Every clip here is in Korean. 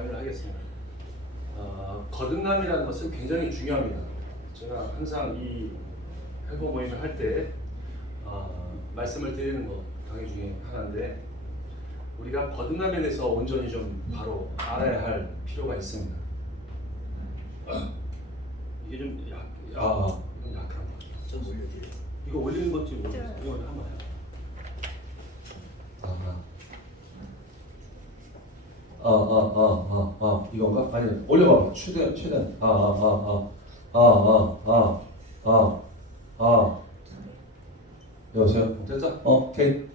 강의를 하겠습니다. 거듭남이라는 것은 굉장히 중요합니다. 제가 항상 이 회복 모임을 할 때 말씀을 드리는 것 강의 중에 하나인데, 우리가 거듭남에 대해서 온전히 좀 바로 알아야 할 필요가 있습니다. 이게 좀 이건 약한 것. 좀 올려드려요. 이거 올리는 것도 모르겠어요. 이거 한번 해요. 이건가? 아니, 올려봐. 최대한. 여보세요? 됐어? 오케이.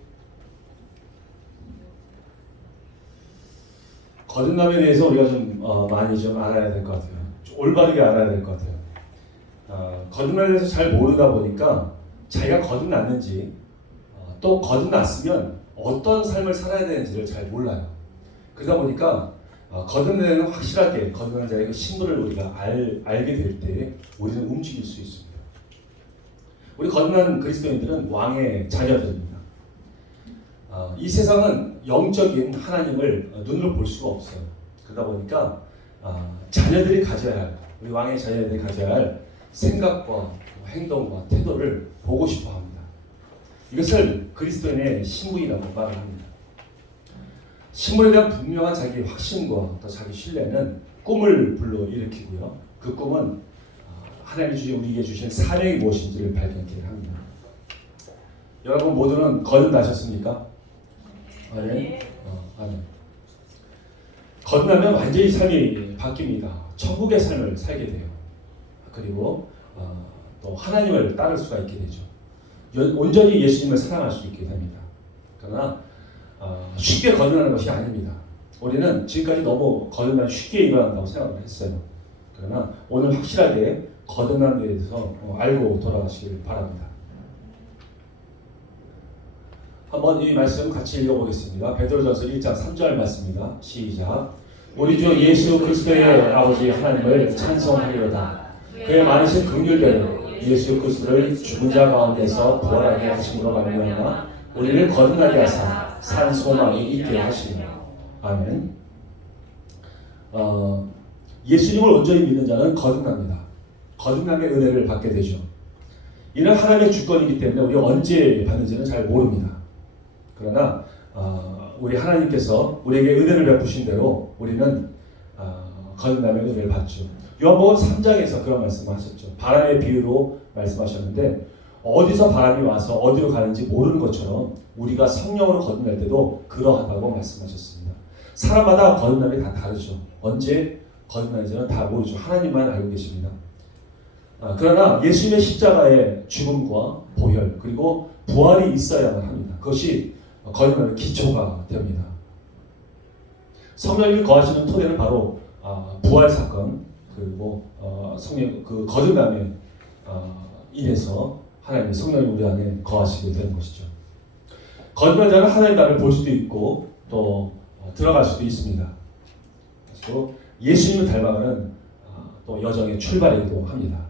거듭남에 대해서 우리가 좀 많이 좀 알아야 될 것 같아요. 좀 올바르게 알아야 될 것 같아요. 거듭남에 대해서 잘 모르다 보니까 자기가 거듭났는지, 또 거듭났으면 어떤 삶을 살아야 되는지를 잘 몰라요. 그러다 보니까 거듭남에는 확실하게 거듭난 자의 그 신분을 우리가 알게 될 때 우리는 움직일 수 있습니다. 우리 거듭난 그리스도인들은 왕의 자녀들입니다. 이 세상은 영적인 하나님을 눈으로 볼 수가 없어요. 그러다 보니까 자녀들이 가져야 할, 우리 왕의 자녀들이 가져야 할 생각과 행동과 태도를 보고 싶어 합니다. 이것을 그리스도인의 신분이라고 말을 합니다. 신분에 대한 분명한 자기 확신과 또 자기 신뢰는 꿈을 불러일으키고요. 그 꿈은 하나님이 우리에게 주신 사명이 무엇인지를 발견케 합니다. 여러분 모두는 거듭나셨습니까? 아멘. 아멘. 거듭나면 완전히 삶이 바뀝니다. 천국의 삶을 살게 돼요. 그리고 또 하나님을 따를 수가 있게 되죠. 온전히 예수님을 사랑할 수 있게 됩니다. 그러나 쉽게 거듭나는 것이 아닙니다. 우리는 지금까지 너무 거듭남이 쉽게 일어난다고 생각을 했어요. 그러나 오늘 확실하게 거듭남에 대해서 알고 돌아가시길 바랍니다. 한번 이 말씀 같이 읽어보겠습니다. 베드로전서 1장 3절 말씀입니다. 시작. 우리 주 예수 그리스도의 아버지 하나님을 찬송하리로다. 그의 많으신 긍휼대로 예수 그리스도를 죽은 자 가운데서 부활하게 하심으로 말미암아 우리를 거듭나게 하사 산 소망이 있게 하시며. 아멘. 예수님을 온전히 믿는 자는 거듭납니다. 거듭남의 은혜를 받게 되죠. 이는 하나님의 주권이기 때문에 우리가 언제 받는지는 잘 모릅니다. 그러나 우리 하나님께서 우리에게 은혜를 베푸신 대로 우리는 거듭남의 은혜를 받죠. 요한복음 3장에서 그런 말씀을 하셨죠. 바람의 비유로 말씀하셨는데, 어디서 바람이 와서 어디로 가는지 모르는 것처럼 우리가 성령으로 거듭날 때도 그러하다고 말씀하셨습니다. 사람마다 거듭남이 다 다르죠. 언제 거듭나는지는 다 모르죠. 하나님만 알고 계십니다. 그러나 예수님의 십자가의 죽음과 보혈 그리고 부활이 있어야만 합니다. 그것이 거듭남의 기초가 됩니다. 성령이 거하시는 토대는 바로 부활 사건 그리고 성령 그 거듭남에 인해서 하나님의 성령이 우리 안에 거하시게 되는 것이죠. 거듭난 자는 하나님의 나라를 볼 수도 있고 또 들어갈 수도 있습니다. 그리고 예수님을 닮아가는 또 여정의 출발이기도 합니다.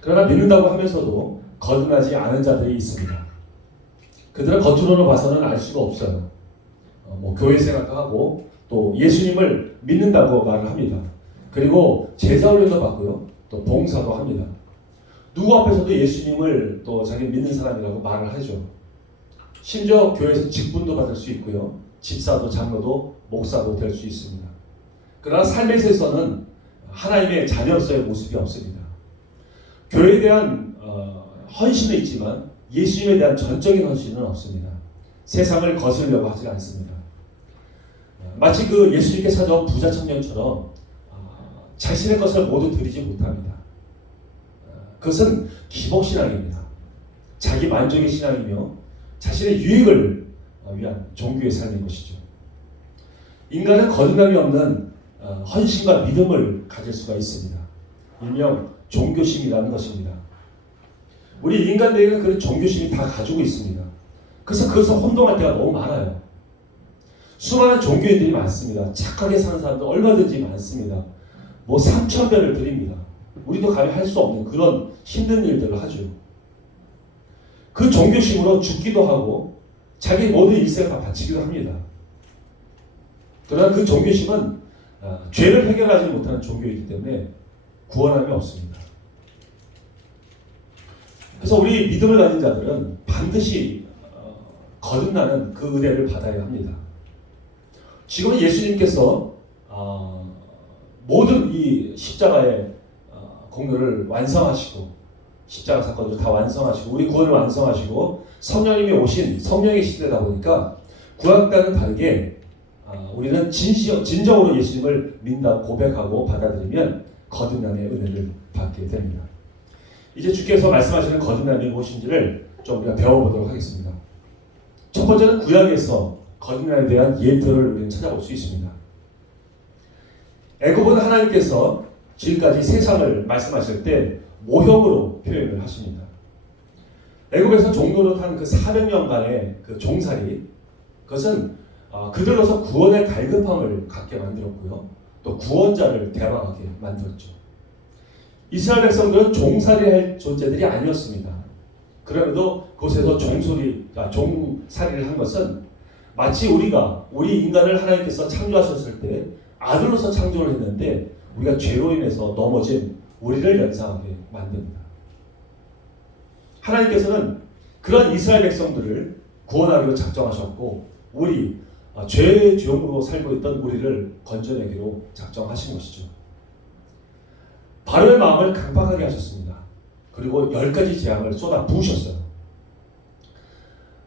그러나 믿는다고 하면서도 거듭나지 않은 자들이 있습니다. 그들은 겉으로는 봐서는 알 수가 없어요. 교회 생활도 하고 또 예수님을 믿는다고 말을 합니다. 그리고 제사 훈련도 받고요. 또 봉사도 합니다. 누구 앞에서도 예수님을 또 자기 믿는 사람이라고 말을 하죠. 심지어 교회에서 직분도 받을 수 있고요. 집사도 장로도 목사도 될 수 있습니다. 그러나 삶에 있어서는 하나님의 자녀로서의 모습이 없습니다. 교회에 대한 헌신은 있지만 예수님에 대한 전적인 헌신은 없습니다. 세상을 거스르려고 하지 않습니다. 마치 그 예수님께 찾아온 부자 청년처럼 자신의 것을 모두 드리지 못합니다. 그것은 기복신앙입니다. 자기 만족의 신앙이며 자신의 유익을 위한 종교의 삶인 것이죠. 인간은 거듭남이 없는 헌신과 믿음을 가질 수가 있습니다. 일명 종교심이라는 것입니다. 우리 인간들에게는 그런 종교심이 다 가지고 있습니다. 그래서 그것을 혼동할 때가 너무 많아요. 수많은 종교인들이 많습니다. 착하게 사는 사람도 얼마든지 많습니다. 3,000배를 드립니다. 우리도 감히 할 수 없는 그런 힘든 일들을 하죠. 그 종교심으로 죽기도 하고 자기 모든 일생을 다 바치기도 합니다. 그러나 그 종교심은 죄를 해결하지 못하는 종교이기 때문에 구원함이 없습니다. 그래서 우리 믿음을 가진 자들은 반드시 거듭나는 그 은혜를 받아야 합니다. 지금은 예수님께서 모든 이 십자가의 공로를 완성하시고 십자가 사건을 다 완성하시고 우리 구원을 완성하시고 성령님이 오신 성령의 시대다 보니까 구약과는 다르게 우리는 진정으로 예수님을 믿는다 고백하고 받아들이면 거듭남의 은혜를 받게 됩니다. 이제 주께서 말씀하시는 거듭남이 무엇인지를 좀 우리가 배워보도록 하겠습니다. 첫 번째는 구약에서 거듭남에 대한 예표를 우리는 찾아볼 수 있습니다. 애굽은 하나님께서 지금까지 세상을 말씀하실 때 모형으로 표현을 하십니다. 애굽에서 종로로 탄 그 400년간의 그 종살이, 그것은 그들로서 구원의 갈급함을 갖게 만들었고요. 또 구원자를 대망하게 만들었죠. 이스라엘 백성들은 종살이 할 존재들이 아니었습니다. 그럼에도 그곳에서 종살이를 한 것은 마치 우리 인간을 하나님께서 창조하셨을 때 아들로서 창조를 했는데 우리가 죄로 인해서 넘어진 우리를 연상하게 만듭니다. 하나님께서는 그런 이스라엘 백성들을 구원하기로 작정하셨고 우리 죄의 죄용으로 살고 있던 우리를 건져내기로 작정하신 것이죠. 바로의 마음을 강팍하게 하셨습니다. 그리고 10가지 재앙을 쏟아 부으셨어요.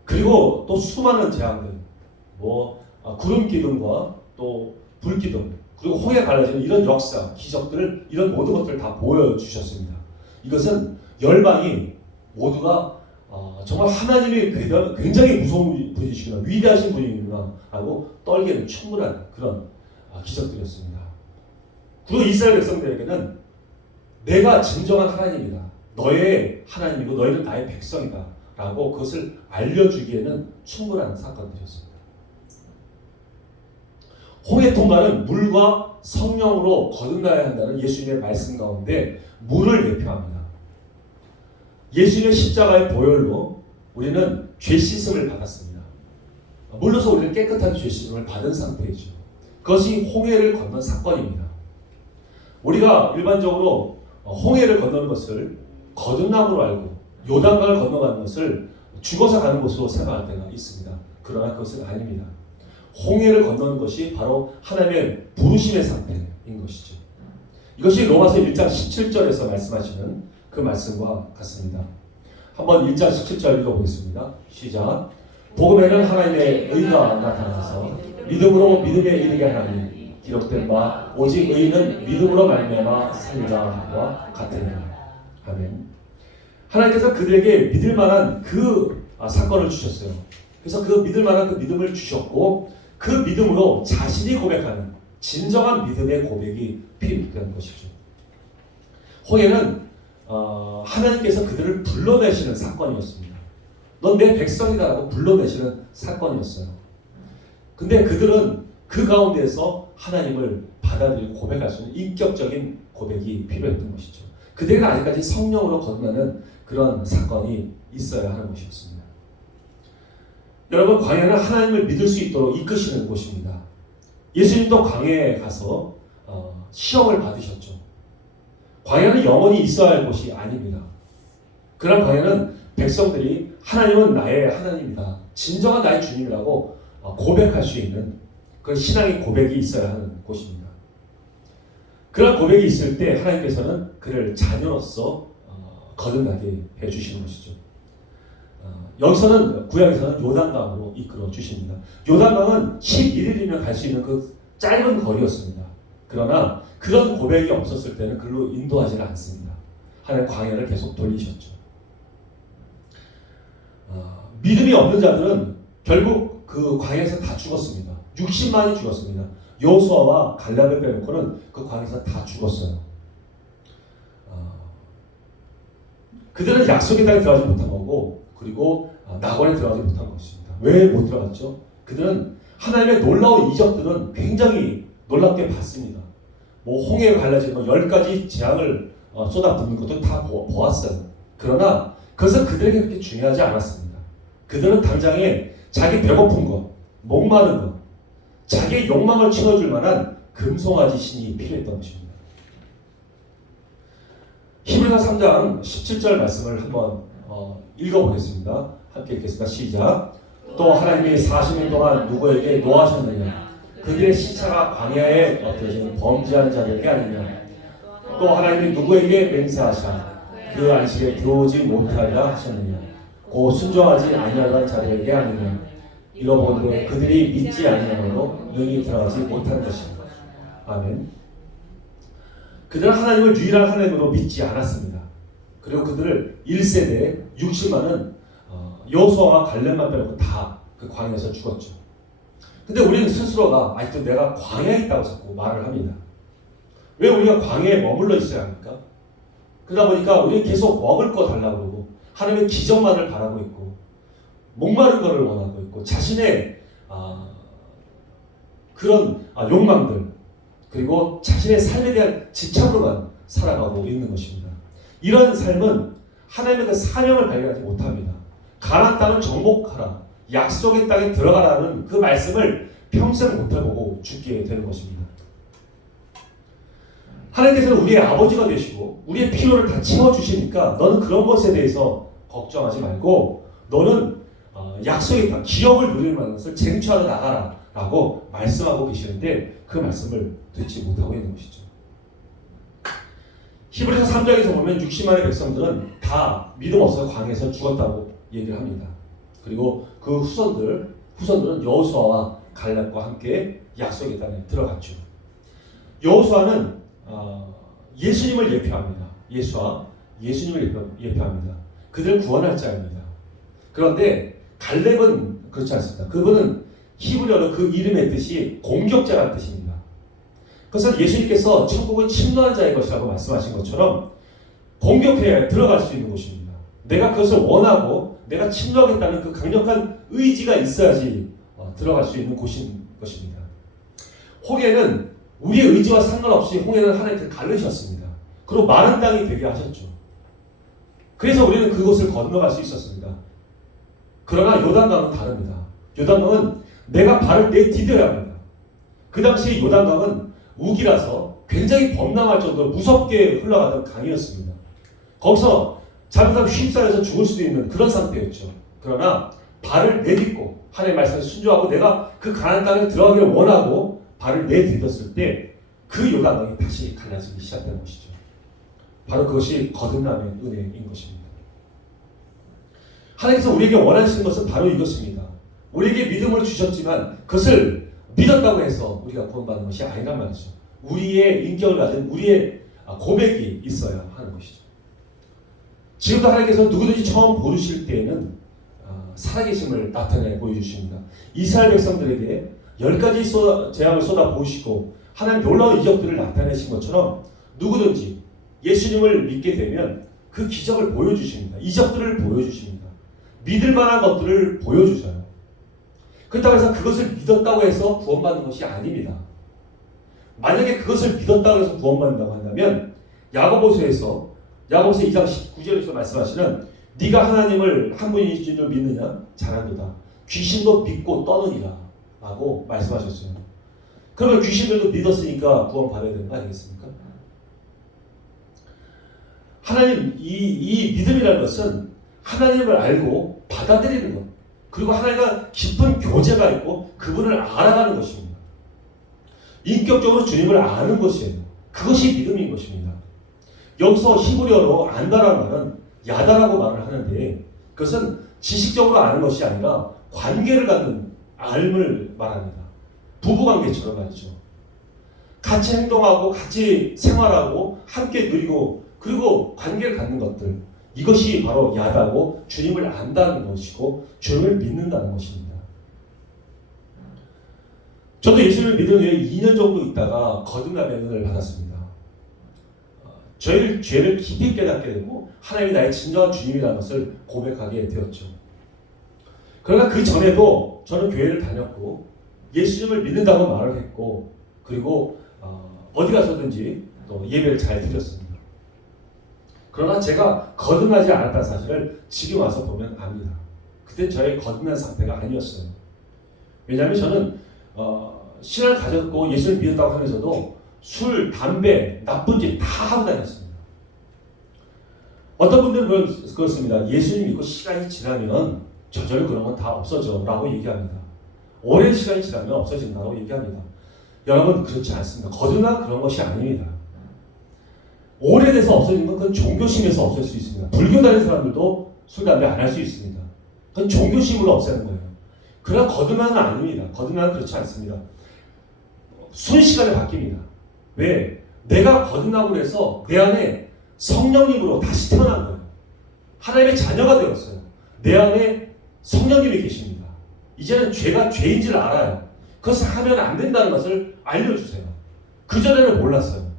그리고 또 수많은 재앙들, 구름 기둥과 또 불 기둥, 그리고 홍해 갈라지는 이런 역사, 기적들을 이런 모든 것들을 다 보여주셨습니다. 이것은 열방이 모두가 정말 하나님이 굉장히 무서운 분이시구나, 위대하신 분이구나 하고 떨기에는 충분한 그런 기적들이었습니다. 그리고 이스라엘 백성들에게는 내가 진정한 하나님이다, 너의 하나님이고 너희는 나의 백성이다 라고 그것을 알려주기에는 충분한 사건들이었습니다. 홍해 통과는 물과 성령으로 거듭나야 한다는 예수님의 말씀 가운데 물을 예표합니다. 예수님의 십자가의 보혈로 우리는 죄 씻음을 받았습니다. 물로서 우리는 깨끗한 죄 씻음을 받은 상태이죠. 그것이 홍해를 건넌 사건입니다. 우리가 일반적으로 홍해를 건너는 것을 거듭남으로 알고 요단강을 건너가는 것을 죽어서 가는 곳으로 생각할 때가 있습니다. 그러나 그것은 아닙니다. 홍해를 건너는 것이 바로 하나님의 부르심의 상태인 것이죠. 이것이 로마서 1장 17절에서 말씀하시는 그 말씀과 같습니다. 한번 1장 17절 읽어보겠습니다. 시작. 복음에는 하나님의 의가 나타나서 믿음으로 믿음에 이르게 하나니 기록된 바 오직 의인은 믿음으로 말미암아 살리라와 같으니라. 아멘. 하나님께서 그들에게 믿을 만한 그 사건을 주셨어요. 그래서 그 믿을 만한 그 믿음을 주셨고 그 믿음으로 자신이 고백하는 진정한 믿음의 고백이 필요한 것이죠. 홍해는 하나님께서 그들을 불러내시는 사건이었습니다. 넌 내 백성이다라고 불러내시는 사건이었어요. 근데 그들은 그 가운데에서 하나님을 받아들이고 고백할 수 있는 인격적인 고백이 필요했던 것이죠. 그들은 아직까지 성령으로 거듭나는 그런 사건이 있어야 하는 것이었습니다. 여러분, 광야는 하나님을 믿을 수 있도록 이끄시는 곳입니다. 예수님도 광야에 가서 시험을 받으셨죠. 광야는 영원히 있어야 할 곳이 아닙니다. 그런 광야는 백성들이 하나님은 나의 하나님이다, 진정한 나의 주님이라고 고백할 수 있는 그런 신앙의 고백이 있어야 하는 곳입니다. 그런 고백이 있을 때 하나님께서는 그를 자녀로서 거듭나게 해주시는 것이죠. 여기서는 구약에서는 요단강으로 이끌어 주십니다. 요단강은 11일이면 갈 수 있는 그 짧은 거리였습니다. 그러나 그런 고백이 없었을 때는 그걸로 인도하지는 않습니다. 하나님 광야를 계속 돌리셨죠. 믿음이 없는 자들은 결국 그 광야에서 다 죽었습니다. 60만이 죽었습니다. 여호수아와 갈렙을 빼놓고는 그 광야에서 다 죽었어요. 그들은 약속의 땅에 들어가지 못한 거고, 그리고 낙원에 들어가지 못한 것입니다. 왜 못 들어갔죠? 그들은 하나님의 놀라운 이적들은 굉장히 놀랍게 봤습니다. 홍해에 갈라지는 10가지 재앙을 쏟아붓는 것도 다 보았어요. 그러나 그것은 그들에게 그렇게 중요하지 않았습니다. 그들은 당장에 자기 배고픈 것, 목마른 것, 자기의 욕망을 채워줄 만한 금송아지 신이 필요했던 것입니다. 히브리서 3장 17절 말씀을 한번 읽어보겠습니다. 함께 읽겠습니다. 시작. 또 하나님이 40년 동안 누구에게 노하셨느냐? 그들의 시차가 광야에 엎드려진 범죄한 자들에게 아니냐? 또 하나님이 누구에게 맹세하사 그 안식에 들어오지 못하리라 하셨느냐? 고 순종하지 아니하던 자들에게 아니냐? 이러본데 그들이 믿지 아니함으로 능히 들어가지 못한 것입니다. 아멘. 그들은 하나님을 유일한 하나님으로 믿지 않았습니다. 그리고 그들을 1세대에 60만은 여호수아와 갈렙만 빼놓고 다 그 광야에서 죽었죠. 근데 우리는 스스로가 아직도 내가 광야에 있다고 자꾸 말을 합니다. 왜 우리가 광야에 머물러 있어야 합니까? 그러다 보니까 우리는 계속 먹을 거 달라고 그러고 하나님의 기적만을 바라고 있고 목마른 것을 원하고 있고 자신의 그런 욕망들 그리고 자신의 삶에 대한 집착으로만 살아가고 있는 것입니다. 이런 삶은 하나님의 그 사명을 발견하지 못합니다. 가나안 땅을 정복하라, 약속의 땅에 들어가라는 그 말씀을 평생 못 해보고 죽게 되는 것입니다. 하나님께서는 우리의 아버지가 되시고 우리의 필요를 다 채워주시니까 너는 그런 것에 대해서 걱정하지 말고 너는 약속의 땅, 기업을 누릴 만한 것을 쟁취하러 나가라 라고 말씀하고 계시는데 그 말씀을 듣지 못하고 있는 것이죠. 히브리서 3장에서 보면 60만의 백성들은 다 믿음 없어서 광야에서 죽었다고 얘기를 합니다. 그리고 그 후손들은 여호수아와 갈렙과 함께 약속의 땅에 들어갔죠. 여호수아는 예수님을 예표합니다. 예수님을 예표합니다. 그들을 구원할 자입니다. 그런데 갈렙은 그렇지 않습니다. 그분은 히브리어로 그 이름의 뜻이 공격자라는 뜻입니다. 그래서 예수님께서 천국은 침노한 자의 것이라고 말씀하신 것처럼 공격해야 들어갈 수 있는 곳입니다. 내가 그것을 원하고 내가 침노하겠다는 그 강력한 의지가 있어야지 들어갈 수 있는 곳인 것입니다. 홍해는 우리의 의지와 상관없이 홍해는 하나님께서 가르셨습니다. 그리고 마른 땅이 되게 하셨죠. 그래서 우리는 그곳을 건너갈 수 있었습니다. 그러나 요단강은 다릅니다. 요단강은 내가 발을 내디뎌야 합니다. 그 당시 요단강은 우기라서 굉장히 범람할 정도로 무섭게 흘러가던 강이었습니다. 거기서 잘못하면 휩싸여서 죽을 수도 있는 그런 상태였죠. 그러나 발을 내딛고 하나님의 말씀에 순종하고 내가 그 가나안 땅에 들어가기를 원하고 발을 내딛었을 때 그 요단강이 다시 갈라지기 시작된 것이죠. 바로 그것이 거듭남의 은혜인 것입니다. 하나님께서 우리에게 원하시는 것은 바로 이것입니다. 우리에게 믿음을 주셨지만 그것을 믿었다고 해서 우리가 구원받는 것이 아니란 말이죠. 우리의 인격을 가진 우리의 고백이 있어야 하는 것이죠. 지금도 하나님께서 누구든지 처음 부르실 때에는 살아계심을 나타내 보여주십니다. 이스라엘 백성들에게 10가지 재앙을 쏟아 부으시고 하나님 놀라운 이적들을 나타내신 것처럼 누구든지 예수님을 믿게 되면 그 기적을 보여주십니다. 이적들을 보여주십니다. 믿을 만한 것들을 보여주셔요. 그렇다고 해서 그것을 믿었다고 해서 구원받는 것이 아닙니다. 만약에 그것을 믿었다고 해서 구원받는다고 한다면 야고보서 2장 19절에서 말씀하시는 네가 하나님을 한 분이신 줄 믿느냐? 잘한도다. 귀신도 믿고 떠느니라 라고 말씀하셨어요. 그러면 귀신들도 믿었으니까 구원받아야 되는 거 아니겠습니까? 하나님 이 믿음이라는 것은 하나님을 알고 받아들이는 것 그리고 하나님과 깊은 교제가 있고 그분을 알아가는 것입니다. 인격적으로 주님을 아는 것이에요. 그것이 믿음인 것입니다. 여기서 히브리어로 안다라는 말은 야다라고 말을 하는데 그것은 지식적으로 아는 것이 아니라 관계를 갖는 알을 말합니다. 부부관계처럼 말이죠. 같이 행동하고 같이 생활하고 함께 누리고 그리고 관계를 갖는 것들 이것이 바로 야다고 주님을 안다는 것이고 주님을 믿는다는 것입니다. 저도 예수님을 믿은 후에 2년 정도 있다가 거듭남의 은혜를 받았습니다. 저희를 죄를 깊이 깨닫게 되고 하나님이 나의 진정한 주님이라는 것을 고백하게 되었죠. 그러나 그 전에도 저는 교회를 다녔고 예수님을 믿는다고 말을 했고 그리고 어디 가서든지 또 예배를 잘 드렸습니다. 그러나 제가 거듭나지 않았다는 사실을 지금 와서 보면 압니다. 그때 저의 거듭난 상태가 아니었어요. 왜냐하면 저는 신앙을 가졌고 예수를 믿었다고 하면서도 술, 담배, 나쁜 짓 다 하고 다녔습니다. 어떤 분들은 그렇습니다. 예수님 믿고 시간이 지나면 저절로 그런 건 다 없어져 라고 얘기합니다. 오랜 시간이 지나면 없어진다고 얘기합니다. 여러분, 그렇지 않습니다. 거듭난 그런 것이 아닙니다. 오래돼서 없어진 건 그건 종교심에서 없을 수 있습니다. 불교 다니는 사람들도 술, 담배 안 할 수 있습니다. 그건 종교심으로 없애는 거예요. 그러나 거듭난은 아닙니다. 거듭난은 그렇지 않습니다. 순식간에 바뀝니다. 왜? 내가 거듭나고 해서 내 안에 성령님으로 다시 태어난 거예요. 하나님의 자녀가 되었어요. 내 안에 성령님이 계십니다. 이제는 죄가 죄인지를 알아요. 그것을 하면 안 된다는 것을 알려주세요. 그전에는 몰랐어요.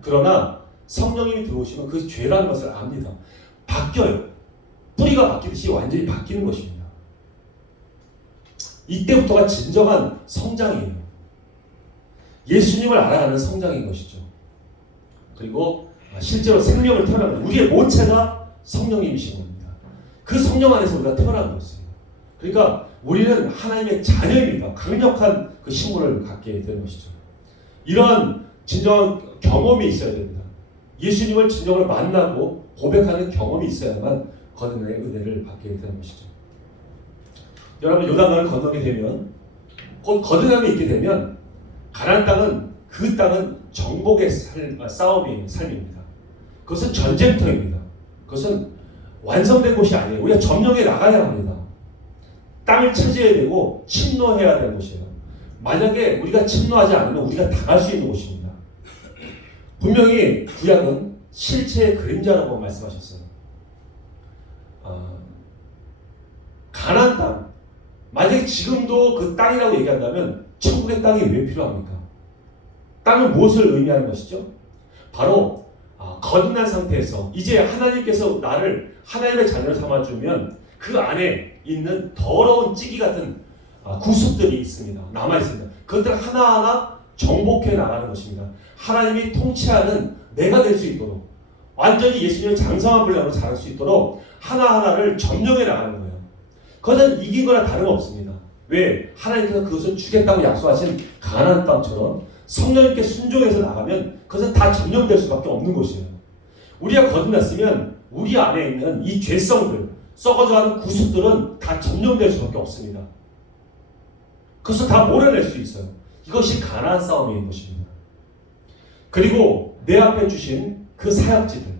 그러나 성령님이 들어오시면 그 죄라는 것을 압니다. 바뀌어요. 뿌리가 바뀌듯이 완전히 바뀌는 것입니다. 이때부터가 진정한 성장이에요. 예수님을 알아가는 성장인 것이죠. 그리고 실제로 생명을 태어난 것, 우리의 모체가 성령님이신 겁니다. 그 성령 안에서 우리가 태어난 것이에요. 그러니까 우리는 하나님의 자녀입니다. 강력한 그 신분을 갖게 되는 것이죠. 이러한 진정한 경험이 있어야 됩니다. 예수님을 진정으로 만나고 고백하는 경험이 있어야만 거듭남의 은혜를 받게 되는 것이죠. 여러분, 요단강을 건너게 되면, 곧 거듭남이 있게 되면 가나안 땅은, 그 땅은 정복의 삶입니다. 그것은 전쟁터입니다. 그것은 완성된 곳이 아니에요. 우리가 점령해 나가야 합니다. 땅을 차지해야 되고 침노해야 되는 곳이에요. 만약에 우리가 침노하지 않으면 우리가 당할 수 있는 곳입니다. 분명히 구약은 실체의 그림자라고 말씀하셨어요. 가나안 땅, 만약에 지금도 그 땅이라고 얘기한다면 천국의 땅이 왜 필요합니까? 땅은 무엇을 의미하는 것이죠? 바로 거듭난 상태에서 이제 하나님께서 나를 하나님의 자녀로 삼아주면 그 안에 있는 더러운 찌기 같은 구습들이 있습니다. 남아있습니다. 그것들을 하나하나 정복해 나가는 것입니다. 하나님이 통치하는 내가 될 수 있도록, 완전히 예수님의 장성한 분량으로 자랄 수 있도록 하나하나를 점령해 나가는 거예요. 그것은 이긴 거나 다름없습니다. 왜? 하나님께서 그것을 주겠다고 약속하신 가나안 땅처럼 성령님께 순종해서 나가면 그것은 다 점령될 수밖에 없는 것이에요. 우리가 거듭났으면 우리 안에 있는 이 죄성들, 썩어져가는 구습들은 다 점령될 수밖에 없습니다. 그것을 다 몰아낼 수 있어요. 이것이 가나안 싸움인 것입니다. 그리고 내 앞에 주신 그 사역지들,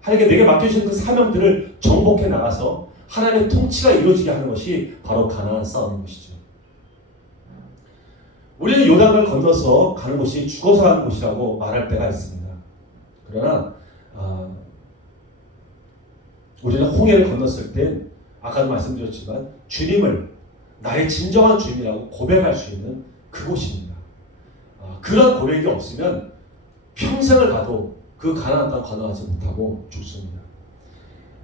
하나님께 내게 맡겨주신 그 사명들을 정복해 나가서 하나님의 통치가 이루어지게 하는 것이 바로 가나안 싸움인 것이죠. 우리는 요단을 건너서 가는 곳이 죽어서 가는 곳이라고 말할 때가 있습니다. 그러나 우리는 홍해를 건넜을 때 아까도 말씀드렸지만 주님을 나의 진정한 주님이라고 고백할 수 있는 그곳입니다. 그런 고백이 없으면 평생을 가도 그 가나안 땅 건너가지 못하고 죽습니다.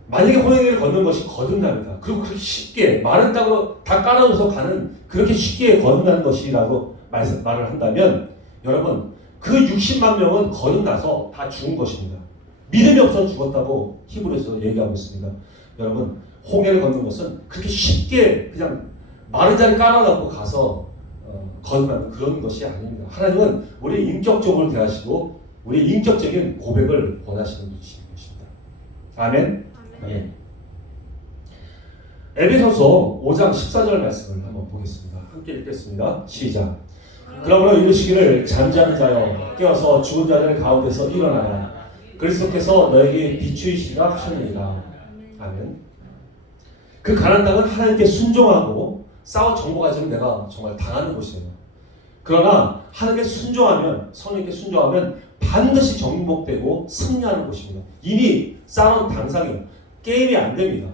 만약에 홍해를 걷는 것이 거듭납니다. 그리고 그렇게 쉽게 마른 땅으로 다 깔아줘서 가는, 그렇게 쉽게 거듭나는 것이라고 말을 한다면 여러분, 그 60만 명은 거듭나서 다 죽은 것입니다. 믿음이 없어서 죽었다고 히브리서에서 얘기하고 있습니다. 여러분, 홍해를 걷는 것은 그렇게 쉽게 그냥 마른 자리 깔아놓고 가서 거듭나는 그런 것이 아닙니다. 하나님은 우리 인격적으로 대하시고 우리 인격적인 고백을 원하시는 분이신 것입니다. 아멘. 네. 에베소서 5장 14절 말씀을 한번 보겠습니다. 함께 읽겠습니다. 시작. 그러므로 이르시기를 잠자는 자여 깨어서 죽은 자들 가운데서 일어나라. 그리스도께서 너에게 비추이시라 하셨느니라. 아멘. 그 가나안 땅은 하나님께 순종하고 싸워 정복하지만 내가 정말 당하는 곳이에요. 그러나 하나님께 순종하면, 성령님께 순종하면 반드시 정복되고 승리하는 곳입니다. 이미 쌓아놓은 당상이에요. 게임이 안 됩니다.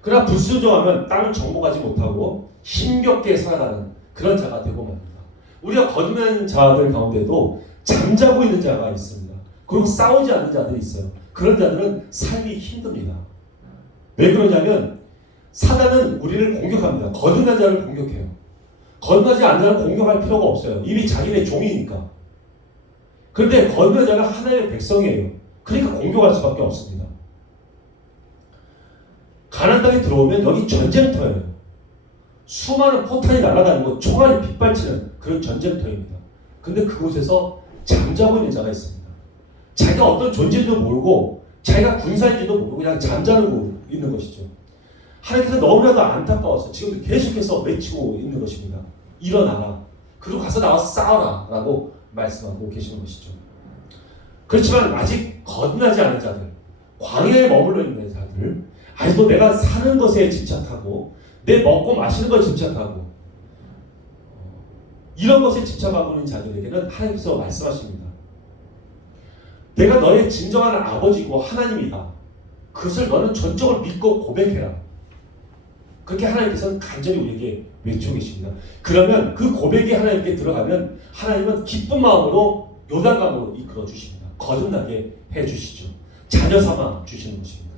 그러나 불순종하면 땅을 정복하지 못하고 힘겹게 살아가는 그런 자가 되고 맙니다. 우리가 거듭난 자들 가운데도 잠자고 있는 자가 있습니다. 그리고 싸우지 않는 자들이 있어요. 그런 자들은 삶이 힘듭니다. 왜 그러냐면 사단은 우리를 공격합니다. 거듭난 자를 공격해요. 거듭나지 않는 자를 공격할 필요가 없어요. 이미 자기네 종이니까. 그런데 거듭난 자는 하나님의 백성이에요. 그러니까 공격할 수밖에 없습니다. 가나안 땅에 들어오면 여기 전쟁터예요. 수많은 포탄이 날아다니고 총알이 빗발치는 그런 전쟁터입니다. 근데 그곳에서 잠자고 있는 자가 있습니다. 자기가 어떤 존재인지도 모르고 자기가 군사인지도 모르고 그냥 잠자고 있는 것이죠. 하나님께서 너무나도 안타까워서 지금 계속해서 외치고 있는 것입니다. 일어나라. 그리고 가서 나와서 싸워라 라고 말씀하고 계시는 것이죠. 그렇지만 아직 거듭나지 않은 자들, 광야에 머물러 있는 자들, 아직도 내가 사는 것에 집착하고 내 먹고 마시는 것에 집착하고 이런 것에 집착하고 있는 자들에게는 하나님께서 말씀하십니다. 내가 너의 진정한 아버지고 하나님이다. 그것을 너는 전적으로 믿고 고백해라. 그렇게 하나님께서는 간절히 우리에게 외치고 계십니다. 그러면 그 고백이 하나님께 들어가면 하나님은 기쁜 마음으로 요단강으로 이끌어 주십니다. 거듭나게 해주시죠. 자녀 삼아 주시는 것입니다.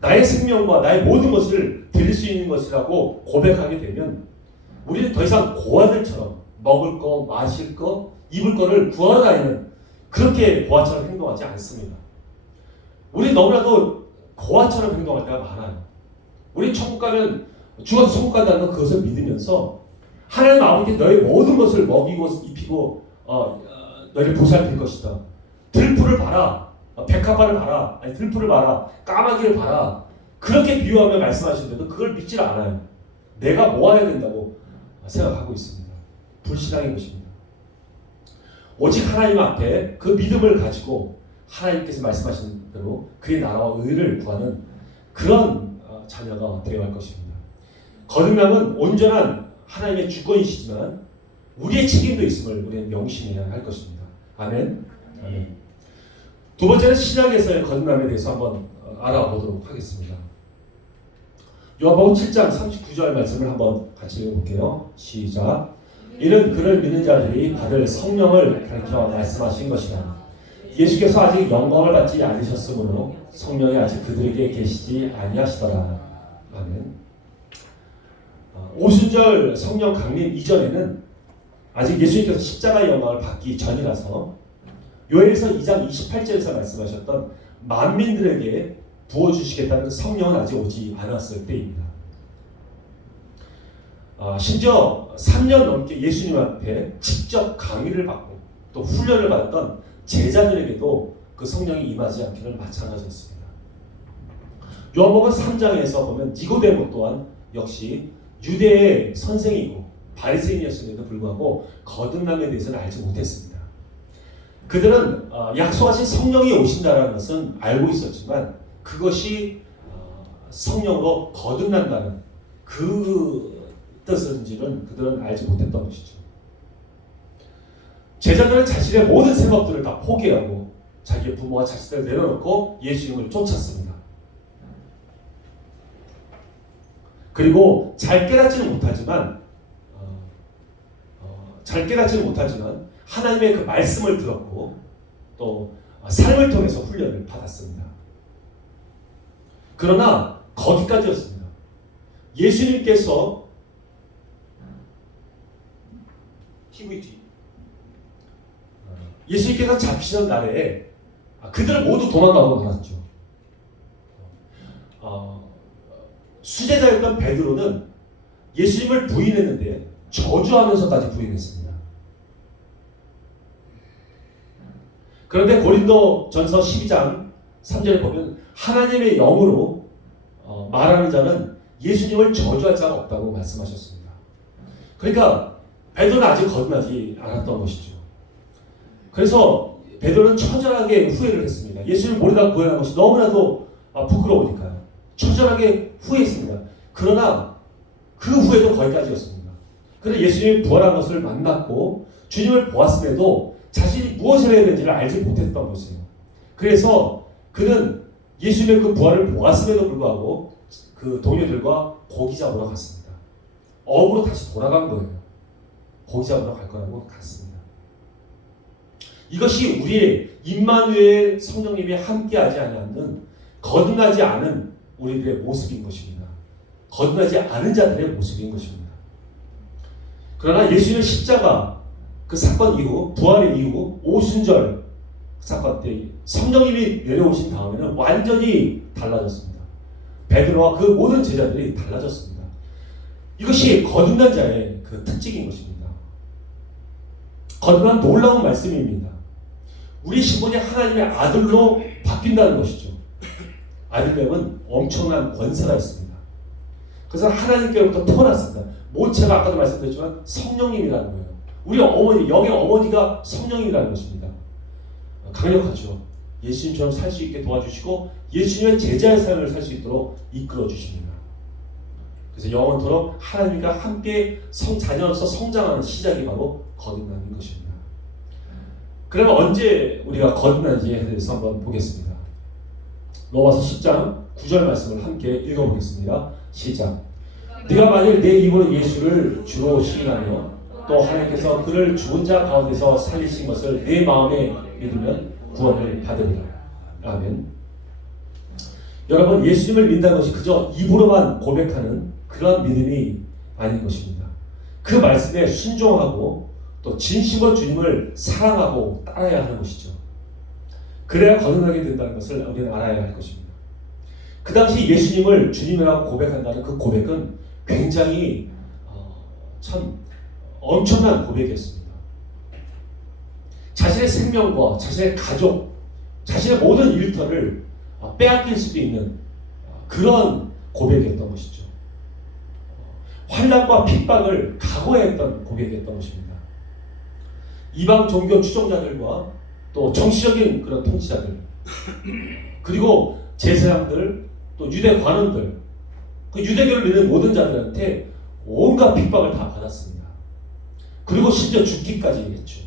나의 생명과 나의 모든 것을 드릴 수 있는 것이라고 고백하게 되면 우리는 더 이상 고아들처럼 먹을 거, 마실 거, 입을 거를 구하러 다니는 그렇게 고아처럼 행동하지 않습니다. 우리 너무나도 고아처럼 행동할 때가 많아요. 우리 천국 가면 죽어서 천국 간다는 건 그것을 믿으면서 하나님 아버지 너의 모든 것을 먹이고 입히고 너를 보살필 것이다. 들풀을 봐라. 백합화를 봐라. 아니 들풀을 봐라. 까마귀를 봐라. 그렇게 비유하며 말씀하시는데도 그걸 믿질 않아요. 내가 모아야 된다고 생각하고 있습니다. 불신앙인 것입니다. 오직 하나님 앞에 그 믿음을 가지고 하나님께서 말씀하신 대로 그의 나라와 의를 구하는 그런 자녀가 되어야 할 것입니다. 거듭남은 온전한 하나님의 주권이시지만 우리의 책임도 있음을 우리는 명심해야 할 것입니다. 아멘. 아멘. 두 번째는 신약에서의 거듭남에 대해서 한번 알아보도록 하겠습니다. 요한복음 7장 39절 말씀을 한번 같이 읽어볼게요. 시작. 이는 그를 믿는 자들이 받을 성령을 가리켜 말씀하신 것이다. 예수께서 아직 영광을 받지 않으셨으므로 성령이 아직 그들에게 계시지 아니하시더라. 아멘. 오순절 성령 강림 이전에는 아직 예수님께서 십자가의 영광을 받기 전이라서 요엘서 2장 28절에서 말씀하셨던 만민들에게 부어주시겠다는 성령은 아직 오지 않았을 때입니다. 심지어 3년 넘게 예수님 앞에 직접 강의를 받고 또 훈련을 받았던 제자들에게도 그 성령이 임하지 않기는 마찬가지였습니다. 요한복음 3장에서 보면 니고데모 또한 역시 유대의 선생이고 바리새인이었음에도 불구하고 거듭남에 대해서는 알지 못했습니다. 그들은 약속하신 성령이 오신다는 것은 알고 있었지만 그것이 성령으로 거듭난다는 그 뜻인지는 그들은 알지 못했던 것이죠. 제자들은 자신의 모든 생업들을 다 포기하고 자기의 부모와 자식들을 내려놓고 예수님을 쫓았습니다. 그리고 잘 깨닫지는 못하지만 하나님의 그 말씀을 들었고 또 삶을 통해서 훈련을 받았습니다. 그러나 거기까지였습니다. 예수님께서 예수님께서 잡히던 날에 그들을 모두 도망가고 말았죠. 수제자였던 베드로는 예수님을 부인했는데 저주하면서까지 부인했습니다. 그런데 고린도전서 12장 3절에 보면 하나님의 영으로 말하는 자는 예수님을 저주할 자가 없다고 말씀하셨습니다. 그러니까 베드로는 아직 거듭나지 않았던 것이죠. 그래서 베드로는 처절하게 후회를 했습니다. 예수님을 모르다 구원한 것이 너무나도 부끄러우니까요. 처절하게 후회했습니다. 그러나 그 후회도 거기까지였습니다. 그런데 예수님이 부활한 것을 만났고 주님을 보았음에도 자신이 무엇을 해야 되는지를 알지 못했던 것이에요. 그래서 그는 예수님의 그 부활을 보았음에도 불구하고 그 동료들과 고기 잡으러 갔습니다. 업으로 다시 돌아간 거예요. 고기 잡으러 갈 거라고 갔습니다. 이것이 우리의 임마누엘 성령님이 함께하지 않는 거듭나지 않은 우리들의 모습인 것입니다. 거듭나지 않은 자들의 모습인 것입니다. 그러나 예수님의 십자가 그 사건 이후, 부활의 이후 오순절 사건 때 성령님이 내려오신 다음에는 완전히 달라졌습니다. 베드로와 그 모든 제자들이 달라졌습니다. 이것이 거듭난 자의 그 특징인 것입니다. 거듭난 놀라운 말씀입니다. 우리 신분이 하나님의 아들로 바뀐다는 것이죠. 아들됨은 엄청난 권세가 있습니다. 그래서 하나님께로부터 태어났습니다. 모체가 아까도 말씀드렸지만 성령님이라는 거예요. 우리 어머니, 영의 어머니가 성령님이라는 것입니다. 강력하죠. 예수님처럼 살 수 있게 도와주시고 예수님의 제자의 삶을 살 수 있도록 이끌어 주십니다. 그래서 영원토록 하나님과 함께 자녀로서 성장하는 시작이 바로 거듭나는 것입니다. 그러면 언제 우리가 거듭난지에 대해서 한번 보겠습니다. 로마서 10장 9절 말씀을 함께 읽어보겠습니다. 시작. 네가 만일 내 입으로 예수를 주로 시인하며 또 하나님께서 그를 죽은 자 가운데서 살리신 것을 내 마음에 믿으면 구원을 받으리라. 아멘. 여러분, 예수님을 믿는다는 것이 그저 입으로만 고백하는 그런 믿음이 아닌 것입니다. 그 말씀에 순종하고 또 진심으로 주님을 사랑하고 따라야 하는 것이죠. 그래야 거듭나게 된다는 것을 우리는 알아야 할 것입니다. 그 당시 예수님을 주님이라고 고백한다는 그 고백은 굉장히 참 엄청난 고백이었습니다. 자신의 생명과 자신의 가족, 자신의 모든 일터를 빼앗길 수도 있는 그런 고백이었던 것이죠. 환난과 핍박을 각오했던 고백이었던 것입니다. 이방 종교 추종자들과 또 정치적인 그런 통치자들, 그리고 제사장들, 또 유대 관원들, 그 유대교를 믿는 모든 자들한테 온갖 핍박을 다 받았습니다. 그리고 심지어 죽기까지 했죠.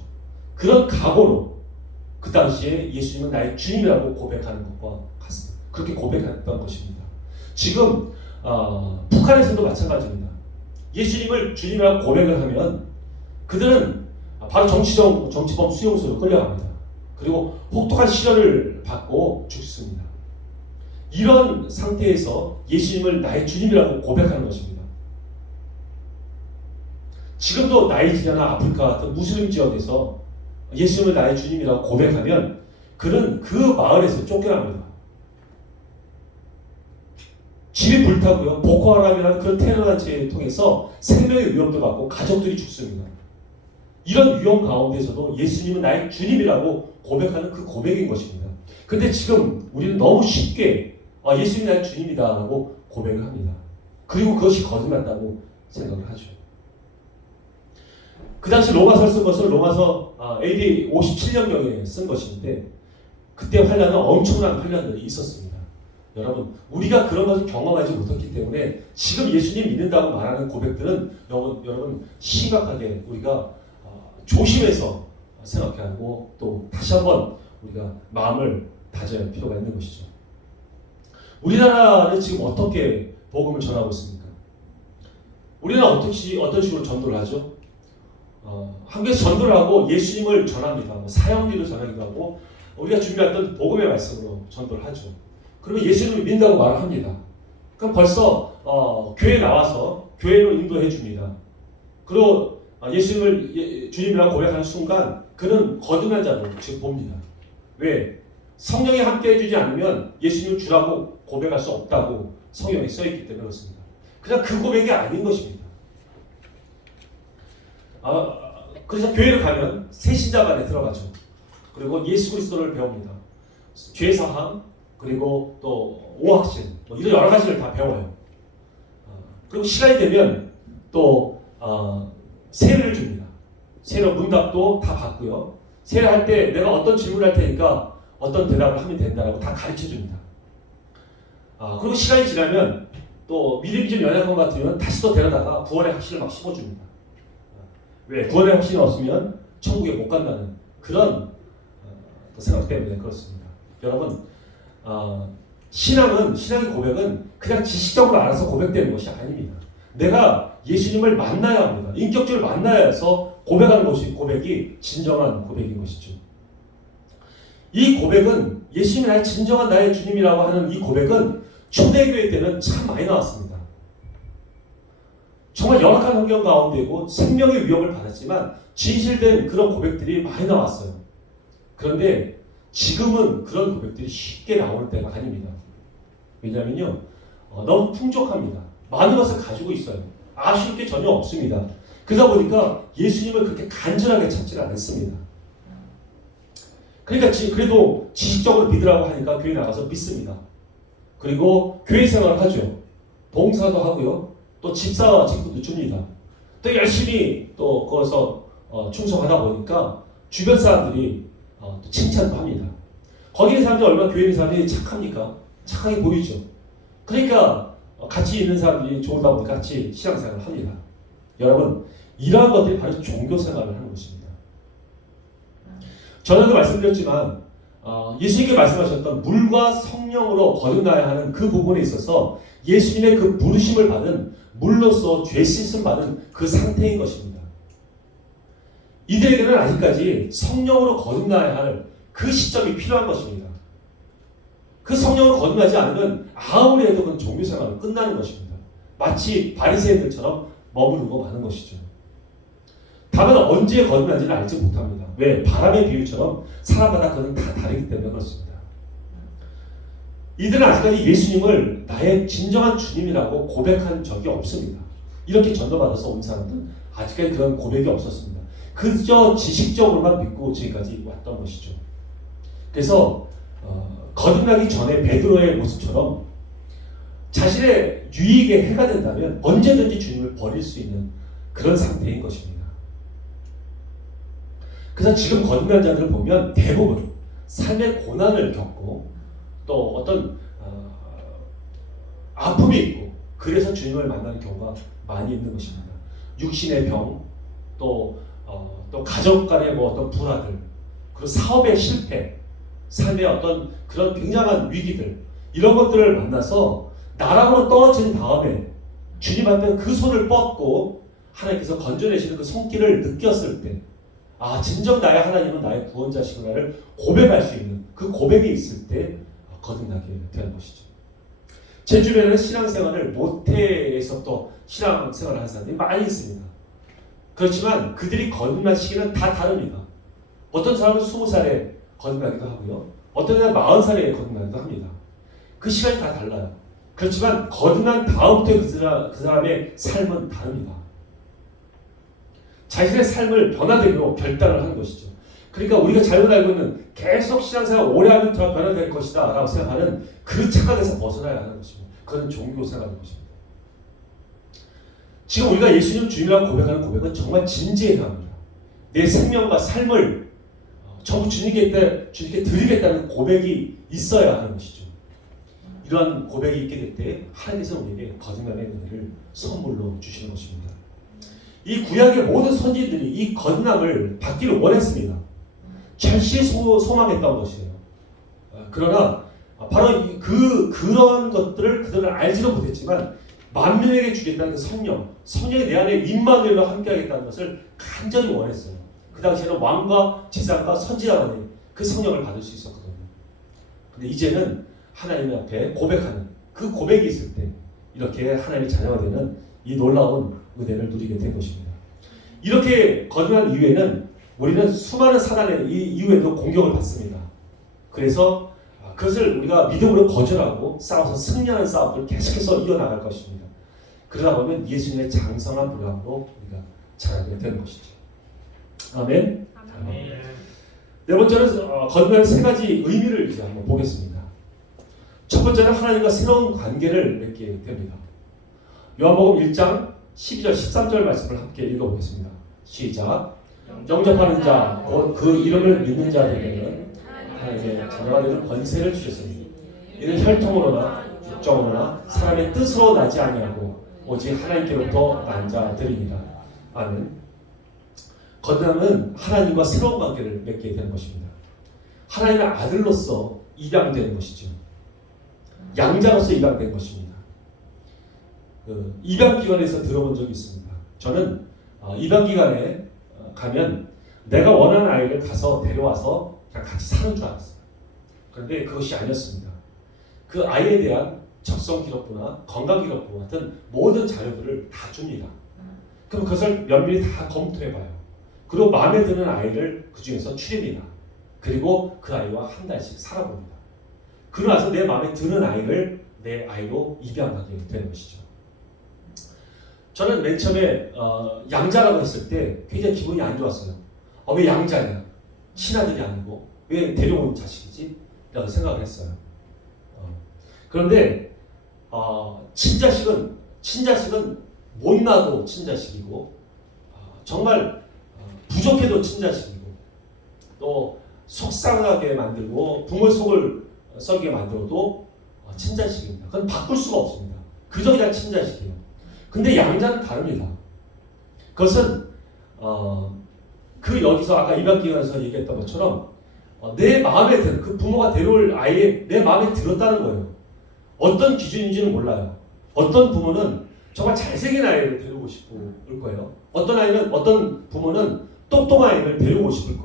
그런 각오로 그 당시에 예수님은 나의 주님이라고 고백하는 것과 같습니다. 그렇게 고백했던 것입니다. 지금 북한에서도 마찬가지입니다. 예수님을 주님이라고 고백을 하면 그들은 바로 정치범 수용소로 끌려갑니다. 그리고 혹독한 시련을 받고 죽습니다. 이런 상태에서 예수님을 나의 주님이라고 고백하는 것입니다. 지금도 나이지리아나 아프리카 같은 무슬림 지역에서 예수님을 나의 주님이라고 고백하면 그는 그 마을에서 쫓겨납니다. 집이 불타고요. 보코하람이라는 그런 테러 단체를 통해서 생명의 위협도 받고 가족들이 죽습니다. 이런 위험 가운데서도 예수님은 나의 주님이라고 고백하는 그 고백인 것입니다. 그런데 지금 우리는 너무 쉽게 예수님이 나의 주님이다 라고 고백을 합니다. 그리고 그것이 거듭났다고 생각을 하죠. 그 당시 로마서를 쓴 것은 로마서 AD 57년경에 쓴 것인데 그때 환란은 엄청난 환란들이 있었습니다. 여러분, 우리가 그런 것을 경험하지 못했기 때문에 지금 예수님 믿는다고 말하는 고백들은 여러분 심각하게 우리가 조심해서 생각해야 하고 또 다시 한번 우리가 마음을 다져야 할 필요가 있는 것이죠. 우리나라는 지금 어떻게 복음을 전하고 있습니까? 우리는 어떤 식으로 전도를 하죠? 한국에서 전도를 하고 예수님을 전합니다. 사형리로 전하기도 하고 우리가 준비했던 복음의 말씀으로 전도를 하죠. 그러면 예수님을 믿는다고 말을 합니다. 그럼 벌써 교회에 나와서 교회로 인도해 줍니다. 그리고 예수님을 주님이라고 고백하는 순간 그는 거듭난 자로 지금 봅니다. 왜? 성령이 함께 해주지 않으면 예수님을 주라고 고백할 수 없다고 성경에 써있기 때문에 그렇습니다. 그냥 그 고백이 아닌 것입니다. 그래서 교회를 가면 새신자반에 들어가죠. 그리고 예수 그리스도를 배웁니다. 죄사함, 그리고 또 오학신, 이런 여러 가지를 다 배워요. 그리고 시간이 되면 또 세례를 줍니다. 세례 문답도 다 받고요. 세례할 때 내가 어떤 질문을 할 테니까 어떤 대답을 하면 된다라고 다 가르쳐 줍니다. 그리고 시간이 지나면 또 믿음이 좀 연약한 것 같으면 다시 또 데려다가 구원의 확신을 막 심어줍니다. 왜? 구원의 확신이 없으면 천국에 못 간다는 그런 생각 때문에 그렇습니다. 여러분, 신앙의 고백은 그냥 지식적으로 알아서 고백되는 것이 아닙니다. 내가 예수님을 만나야 합니다. 인격적으로 만나야 해서 고백하는 것이 고백이 진정한 고백인 것이죠. 이 고백은 예수님이 나의 진정한 나의 주님이라고 하는 이 고백은 초대교회 때는 참 많이 나왔습니다. 정말 열악한 환경 가운데고 생명의 위협을 받았지만 진실된 그런 고백들이 많이 나왔어요. 그런데 지금은 그런 고백들이 쉽게 나올 때가 아닙니다. 왜냐하면요, 너무 풍족합니다. 많은 것을 가지고 있어요. 아쉬울 게 전혀 없습니다. 그러다 보니까 예수님을 그렇게 간절하게 찾지를 않습니다. 그러니까 그래도 지식적으로 믿으라고 하니까 교회 나가서 믿습니다. 그리고 교회 생활을 하죠. 봉사도 하고요. 또 집사 직분도 줍니다. 또 열심히 또 거기서 충성하다 보니까 주변 사람들이 또 칭찬도 합니다. 거기 있는 사람들이 얼마나 교회 있는 사람들이 착합니까? 착하게 보이죠. 그러니까 같이 있는 사람들이 좋다 보니까 같이 신앙생활을 합니다. 여러분, 이러한 것들이 바로 종교생활을 하는 것입니다. 전에도 말씀드렸지만 예수님께 말씀하셨던 물과 성령으로 거듭나야 하는 그 부분에 있어서 예수님의 그 부르심을 받은 물로서 죄 씻음 받은 그 상태인 것입니다. 이들에게는 아직까지 성령으로 거듭나야 할 그 시점이 필요한 것입니다. 그 성령으로 거듭나지 않으면 아무리 해도 그건 종교생활은 끝나는 것입니다. 마치 바리새인들처럼 머무르고 마는 것이죠. 다만 언제 거듭난지는 알지 못합니다. 왜? 바람의 비유처럼 사람마다 그건 다 다르기 때문에 그렇습니다. 이들은 아직까지 예수님을 나의 진정한 주님이라고 고백한 적이 없습니다. 이렇게 전도받아서 온 사람들은 아직까지 그런 고백이 없었습니다. 그저 지식적으로만 믿고 지금까지 왔던 것이죠. 그래서 거듭나기 전에 베드로의 모습처럼 자신의 유익에 해가 된다면 언제든지 주님을 버릴 수 있는 그런 상태인 것입니다. 그래서 지금 거듭난 자들을 보면 대부분 삶의 고난을 겪고 또 어떤 아픔이 있고 그래서 주님을 만나는 경우가 많이 있는 것입니다. 육신의 병, 또 가족 간의 어떤 불화들, 그리고 사업의 실패, 삶의 어떤 그런 굉장한 위기들, 이런 것들을 만나서 나락으로 떨어진 다음에 주님 앞에 그 손을 뻗고 하나님께서 건져내시는 그 손길을 느꼈을 때, 진정 나의 하나님은 나의 구원자시구나를 고백할 수 있는 그 고백이 있을 때 거듭나게 되는 것이죠. 제 주변에는 신앙생활을 모태에서 또 신앙생활을 하는 사람들이 많이 있습니다. 그렇지만 그들이 거듭난 시기는 다 다릅니다. 어떤 사람은 20살에 거듭나기도 하고요. 어떤 사람은 40살에 거듭나기도 합니다. 그 시간이 다 달라요. 그렇지만 거듭난 다음부터 그 사람의 삶은 다릅니다. 자신의 삶을 변화되기로 결단을 하는 것이죠. 그러니까 우리가 잘못 알고 있는 계속 신앙생활 오래 하면 더 변화될 것이다 라고 생각하는 그 착각에서 벗어나야 하는 것입니다. 그건 종교생활인 것입니다. 지금 우리가 예수님 주님이라고 고백하는 고백은 정말 진지해야 합니다. 내 생명과 삶을 전부 주님께 드리겠다는 고백이 있어야 하는 것이죠. 이러한 고백이 있게 될 때 하나님께서 우리에게 거듭남의 은혜를 선물로 주시는 것입니다. 이 구약의 모든 선지들이 이 거듭남을 받기를 원했습니다. 절실히 소망했던 것이에요. 그러나 바로 그런 것들을 그들은 알지도 못했지만 만민에게 주겠다는 그 성령이 내 안에 임마누엘과 함께하겠다는 것을 간절히 원했어요. 그 당시에는 왕과 제사장과 선지자만이 그 성령을 받을 수 있었거든요. 근데 이제는 하나님 앞에 고백하는 그 고백이 있을 때 이렇게 하나님의 자녀가 되는 이 놀라운 은혜를 누리게 된 것입니다. 이렇게 거듭난 이후에는 우리는 수많은 사단의 이후에도 공격을 받습니다. 그래서 그것을 우리가 믿음으로 거절하고 싸워서 승리하는 싸움을 계속해서 이어나갈 것입니다. 그러다 보면 예수님의 장성한 분량으로 우리가 자라게 되는 것이죠. 아멘. 아멘. 네 번째는 거듭난 세 가지 의미를 이제 한번 보겠습니다. 첫 번째는 하나님과 새로운 관계를 맺게 됩니다. 요한복음 1장 12절 13절 말씀을 함께 읽어보겠습니다. 시작. 영접하는 자, 곧 그 이름을 믿는 자들에게는 하나님의 자녀가 되는 권세를 주셨으니 이는 혈통으로나 육정으로나 사람의 뜻으로 나지 아니하고 오직 하나님께로부터 난 자들이니라. 아멘. 거듭남은 하나님과 새로운 관계를 맺게 되는 것입니다. 하나님의 아들로서 입양되는 것이죠. 양자로서 입양된 것입니다. 입양기관에서 들어본 적이 있습니다. 저는 입양기관에 가면 내가 원하는 아이를 가서 데려와서 그냥 같이 사는 줄 알았어요. 그런데 그것이 아니었습니다. 그 아이에 대한 적성기록부나 건강기록부 같은 모든 자료들을 다 줍니다. 그럼 그것을 면밀히 다 검토해봐요. 그리고 마음에 드는 아이를 그 중에서 추립니다. 그리고 그 아이와 한 달씩 살아봅니다. 그러고 나서 내 마음에 드는 아이를 내 아이로 입양하게 되는 것이죠. 저는 맨 처음에 양자라고 했을 때 굉장히 기분이 안 좋았어요. 왜 양자냐? 친아들이 아니고 왜 데려온 자식이지? 라고 생각을 했어요. 그런데 친자식은 못나도 친자식이고 정말 부족해도 친자식이고 또 속상하게 만들고 부모의 속을 썩게 만들어도 친자식입니다. 그건 바꿀 수가 없습니다. 그저 그냥 친자식이에요. 근데 양자는 다릅니다. 그것은 여기서 아까 입양기관에서 얘기했던 것처럼 내 마음에 그 부모가 데려올 아이의 내 마음에 들었다는 거예요. 어떤 기준인지는 몰라요. 어떤 부모는 정말 잘생긴 아이를 데려오고 싶을 거예요. 어떤 부모는 똑똑한 아이를 데려오고 싶을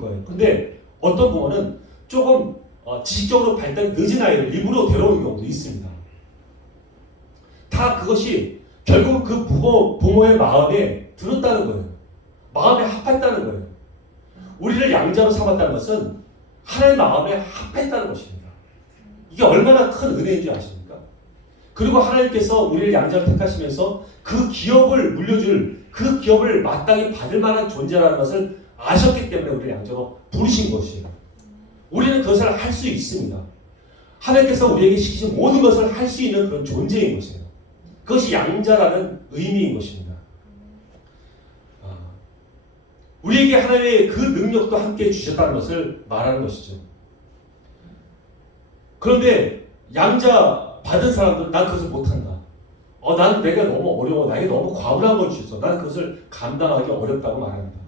거예요. 근데 어떤 부모는 조금 지식적으로 발달이 늦은 아이를 일부러 데려오는 경우도 있습니다. 다 그것이 결국 그 부모의 마음에 들었다는 거예요. 마음에 합했다는 거예요. 우리를 양자로 삼았다는 것은 하나의 마음에 합했다는 것입니다. 이게 얼마나 큰 은혜인지 아십니까? 그리고 하나님께서 우리를 양자로 택하시면서 그 기업을 마땅히 받을 만한 존재라는 것을 아셨기 때문에 우리를 양자로 부르신 것이에요. 우리는 그것을 할 수 있습니다. 하나님께서 우리에게 시키신 모든 것을 할 수 있는 그런 존재인 것이에요. 그것이 양자라는 의미인 것입니다. 우리에게 하나님의 그 능력도 함께 주셨다는 것을 말하는 것이죠. 그런데 양자 받은 사람들은 난 그것을 못한다. 난 내가 너무 어려워. 나에게 너무 과분한 걸 주셨어. 난 그것을 감당하기 어렵다고 말합니다.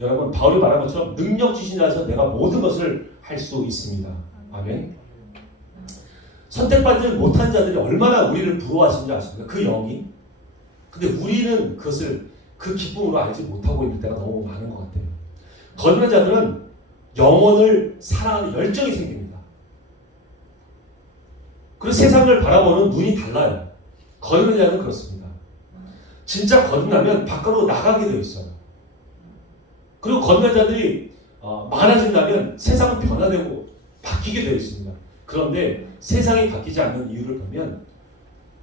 여러분, 바울이 말한 것처럼 능력 주신 자에서 내가 모든 것을 할 수 있습니다. 아멘. 선택받지 못한 자들이 얼마나 우리를 부러워하시는지 아십니까? 그 영이. 근데 우리는 그것을 그 기쁨으로 알지 못하고 있는 때가 너무 많은 것 같아요. 거듭난 자들은 영혼을 사랑하는 열정이 생깁니다. 그리고 세상을 바라보는 눈이 달라요. 거듭난 자는 그렇습니다. 진짜 거듭나면 밖으로 나가게 되어 있어요. 그리고 거듭난 자들이 많아진다면 세상은 변화되고 바뀌게 되어 있습니다. 그런데 세상이 바뀌지 않는 이유를 보면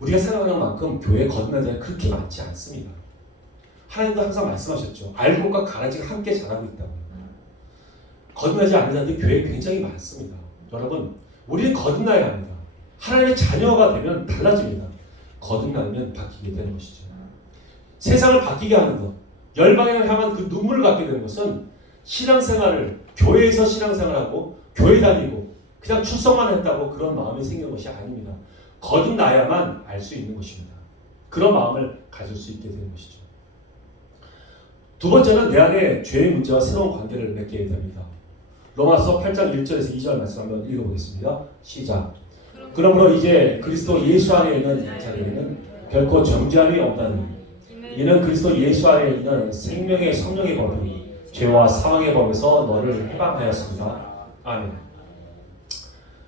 우리가 생각하는 만큼 교회에 거듭난 자가 그렇게 많지 않습니다. 하나님도 항상 말씀하셨죠. 알곡과 가라지가 함께 자라고 있다고요. 거듭나지 않는 자들이 교회에 굉장히 많습니다. 여러분, 우리는 거듭나야 합니다. 하나님의 자녀가 되면 달라집니다. 거듭나면 바뀌게 되는 것이죠. 세상을 바뀌게 하는 것, 열방을 향한 그 눈물을 갖게 되는 것은 교회에서 신앙생활하고 교회 다니고 그냥 출석만 했다고 그런 마음이 생기는 것이 아닙니다. 거듭나야만 알 수 있는 것입니다. 그런 마음을 가질 수 있게 되는 것이죠. 두 번째는 내 안에 죄의 문제와 새로운 관계를 맺게 됩니다. 로마서 8장 1절에서 2절 말씀 한번 읽어보겠습니다. 시작. 그러므로 이제 그리스도 예수 안에 있는 자들에게는 결코 정죄함이 없다니 이는 그리스도 예수 안에 있는 생명의 성령의 법이 죄와 사망의 법에서 너를 해방하였습니다. 아멘.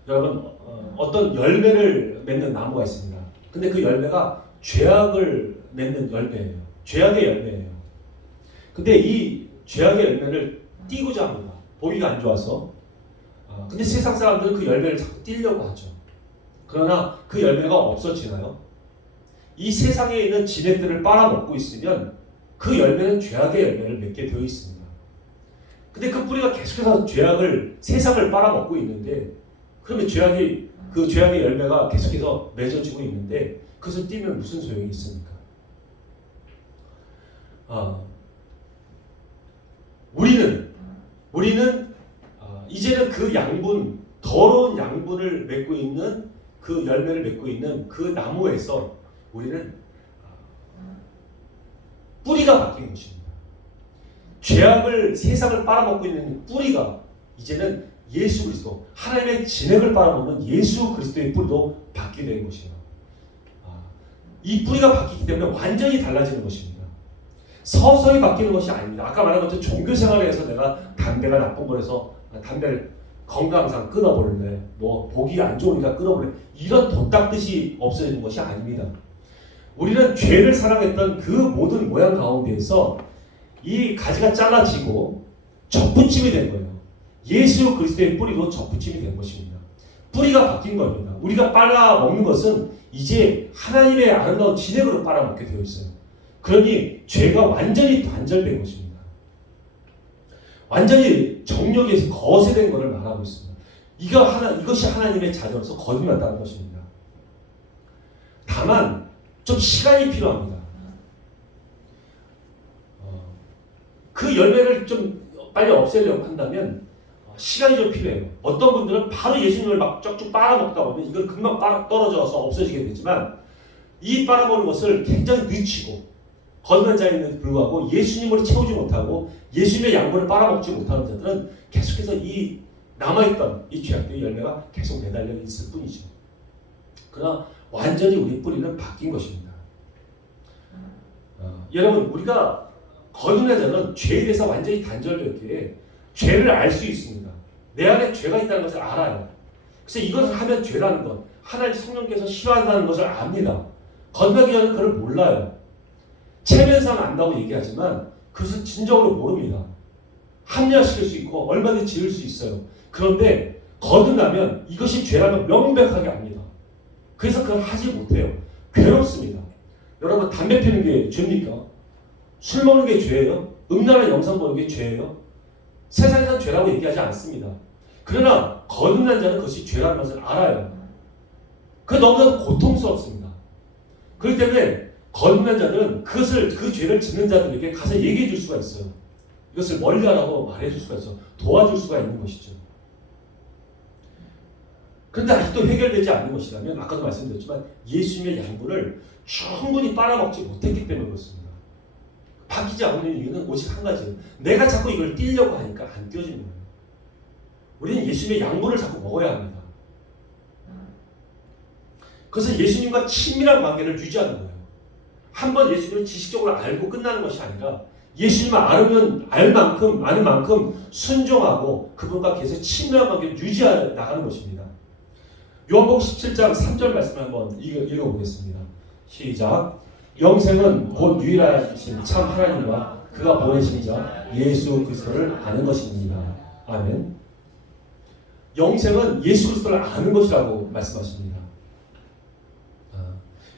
여러분, 어떤 열매를 맺는 나무가 있습니다. 근데 그 열매가 죄악을 맺는 열매예요. 죄악의 열매예요. 근데 이 죄악의 열매를 띄고자 합니다. 보기가 안 좋아서. 근데 세상 사람들은 그 열매를 자꾸 띄려고 하죠. 그러나 그 열매가 없어지나요? 이 세상에 있는 진액들을 빨아먹고 있으면 그 열매는 죄악의 열매를 맺게 되어 있습니다. 근데 그 뿌리가 계속해서 세상을 빨아먹고 있는데 그러면 그 죄악의 열매가 계속해서 맺어지고 있는데 그것을 띄면 무슨 소용이 있습니까? 우리는 이제는 그 더러운 양분을 맺고 있는 그 열매를 맺고 있는 그 나무에서 우리는 뿌리가 바뀐 것입니다. 세상을 빨아먹고 있는 뿌리가 이제는 예수 그리스도, 하나님의 진액을 빨아먹는 예수 그리스도의 뿌리도 바뀌게 된 것이에요. 이 뿌리가 바뀌기 때문에 완전히 달라지는 것입니다. 서서히 바뀌는 것이 아닙니다. 아까 말한 것처럼 종교 생활에서 내가 담배가 나쁜 거라서 담배를 건강상 끊어버릴래, 보기 안 좋으니까 끊어버릴래, 이런 돈 닦듯이 없어지는 것이 아닙니다. 우리는 죄를 사랑했던 그 모든 모양 가운데에서 이 가지가 잘라지고 접붙임이 된 거예요. 예수 그리스도의 뿌리로 접붙임이 된 것입니다. 뿌리가 바뀐 겁니다. 우리가 빨아먹는 것은 이제 하나님의 아름다운 진액으로 빨아먹게 되어 있어요. 그러니 죄가 완전히 단절된 것입니다. 완전히 정욕에서 거세된 것을 말하고 있습니다. 이것이 하나님의 자녀로서 거듭났다는 것입니다. 다만 좀 시간이 필요합니다. 그 열매를 좀 빨리 없애려고 한다면 시간이 좀 필요해요. 어떤 분들은 바로 예수님을 막 쭉쭉 빨아먹다 보면 이걸 금방 떨어져서 없어지게 되지만 이 빨아먹는 것을 굉장히 늦추고 거듭난 자임에도 불구하고 예수님을 채우지 못하고 예수님의 양분을 빨아먹지 못하는 자들은 계속해서 이 남아있던 이 죄악된 열매가 계속 매달려 있을 뿐이죠. 그러나 완전히 우리 뿌리는 바뀐 것입니다. 여러분, 우리가 거듭난 자는 죄에 대해서 완전히 단절되었기에 죄를 알 수 있습니다. 내 안에 죄가 있다는 것을 알아요. 그래서 이것을 하면 죄라는 것, 하나님 성령께서 싫어한다는 것을 압니다. 거듭나기 전에 그걸 몰라요. 체면상 안다고 얘기하지만 그것을 진정으로 모릅니다. 합리화시킬 수 있고 얼마든지 지을 수 있어요. 그런데 거듭나면 이것이 죄라는 걸 명백하게 압니다. 그래서 그걸 하지 못해요. 괴롭습니다. 여러분, 담배 피우는 게 죄입니까? 술 먹는 게 죄예요? 음란한 영상 보는 게 죄예요? 세상에서는 죄라고 얘기하지 않습니다. 그러나 거듭난 자는 그것이 죄라는 것을 알아요. 그게 너무나도 고통스럽습니다. 그렇기 때문에 거듭난 자들은 그 죄를 짓는 자들에게 가서 얘기해 줄 수가 있어요. 이것을 멀리하라고 말해 줄 수가 있어. 도와줄 수가 있는 것이죠. 그런데 아직도 해결되지 않는 것이라면 아까도 말씀드렸지만 예수님의 양분을 충분히 빨아먹지 못했기 때문에 그렇습니다. 바뀌지 않는 이유는 오직 한 가지예요. 내가 자꾸 이걸 띄려고 하니까 안 띄어지는 거예요. 우리는 예수님의 양분을 자꾸 먹어야 합니다. 그래서 예수님과 친밀한 관계를 유지하는 거예요. 한번 예수님을 지식적으로 알고 끝나는 것이 아니라 예수님을 아는 만큼 순종하고 그분과 계속 친밀한 관계를 유지해 나가는 것입니다. 요한복음 17장 3절 말씀을 한번 읽어보겠습니다. 시작. 영생은 곧 유일하신 참 하나님과 그가 보내신 자 예수 그리스도를 아는 것입니다. 아멘. 영생은 예수 그리스도를 아는 것이라고 말씀하십니다.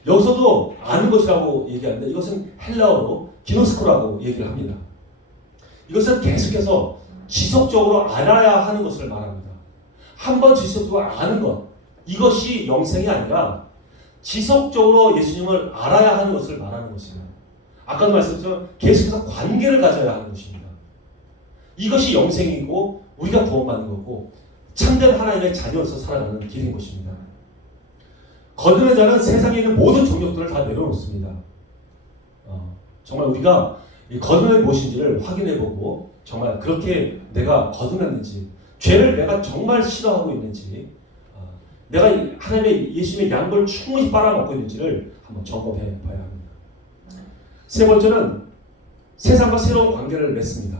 여기서도 아는 것이라고 얘기하는데 이것은 헬라어로 기노스코라고 얘기를 합니다. 이것은 계속해서 지속적으로 알아야 하는 것을 말합니다. 한번 지속적으로 아는 것, 이것이 영생이 아니라 지속적으로 예수님을 알아야 하는 것을 말하는 것입니다. 아까도 말씀드렸지만 계속해서 관계를 가져야 하는 것입니다. 이것이 영생이고 우리가 구원받는 거고 참된 하나님의 자녀로서 살아가는 길인 것입니다. 거듭난 자는 세상에 있는 모든 정욕들을 다 내려놓습니다. 정말 우리가 거듭남이 무엇인지를 확인해보고 정말 그렇게 내가 거듭났는지, 죄를 내가 정말 싫어하고 있는지, 내가 하나님의 예수님의 양을 충분히 빨아먹고 있는지를 한번 점검해 봐야 합니다. 세 번째는 세상과 새로운 관계를 맺습니다.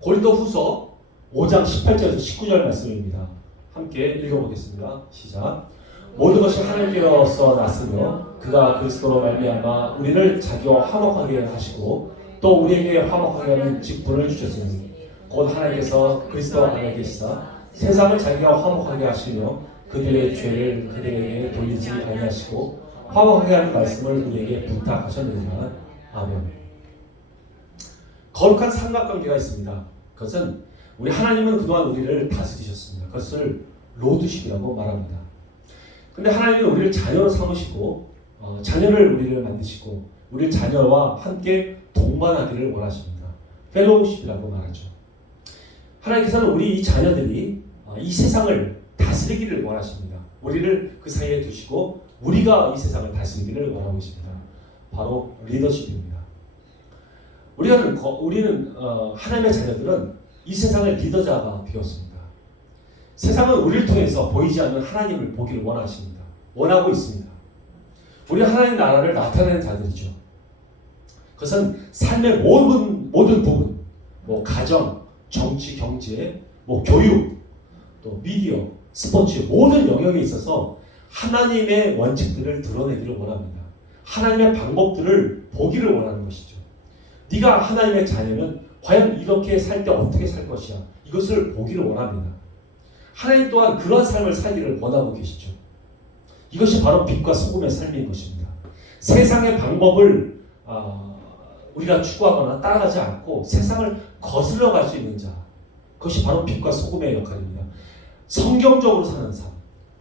고린도후서 5장 18절에서 19절 말씀입니다. 함께 읽어보겠습니다. 시작. 모든 것이 하나님께로서 났으며 그가 그리스도로 말미암아 우리를 자기와 화목하게 하시고 또 우리에게 화목하게 하는 직분을 주셨으니 곧 하나님께서 그리스도 안에 계시사 세상을 자기와 화목하게 하시며 그들의 죄를 그들에게 돌리지 아니하시고 화목하게 하는 말씀을 우리에게 부탁하셨느니라. 아멘. 거룩한 삼각관계가 있습니다. 그것은 우리 하나님은 그동안 우리를 다스리셨습니다. 그것을 로드십이라고 말합니다. 근데 하나님은 우리를 자녀로 삼으시고 자녀를 우리를 만드시고 우리 자녀와 함께 동반하기를 원하십니다. 펠로우십이라고 말하죠. 하나님께서는 우리 이 자녀들이 이 세상을 다스리기를 원하십니다. 우리를 그 사이에 두시고 우리가 이 세상을 다스리기를 원하고 계십니다. 바로 리더십입니다. 우리는 하나님의 자녀들은 이 세상의 리더자가 되었습니다. 세상은 우리를 통해서 보이지 않는 하나님을 보기를 원하십니다. 원하고 있습니다. 우리 하나님 나라를 나타내는 자들이죠. 그것은 삶의 모든 부분, 가정, 정치, 경제, 교육, 또 미디어, 스포츠 모든 영역에 있어서 하나님의 원칙들을 드러내기를 원합니다. 하나님의 방법들을 보기를 원하는 것이죠. 네가 하나님의 자녀면 과연 이렇게 살 때 어떻게 살 것이야. 이것을 보기를 원합니다. 하나님 또한 그러한 삶을 살기를 원하고 계시죠. 이것이 바로 빛과 소금의 삶인 것입니다. 세상의 방법을 우리가 추구하거나 따라가지 않고 세상을 거슬러 갈 수 있는 자, 그것이 바로 빛과 소금의 역할입니다. 성경적으로 사는 삶,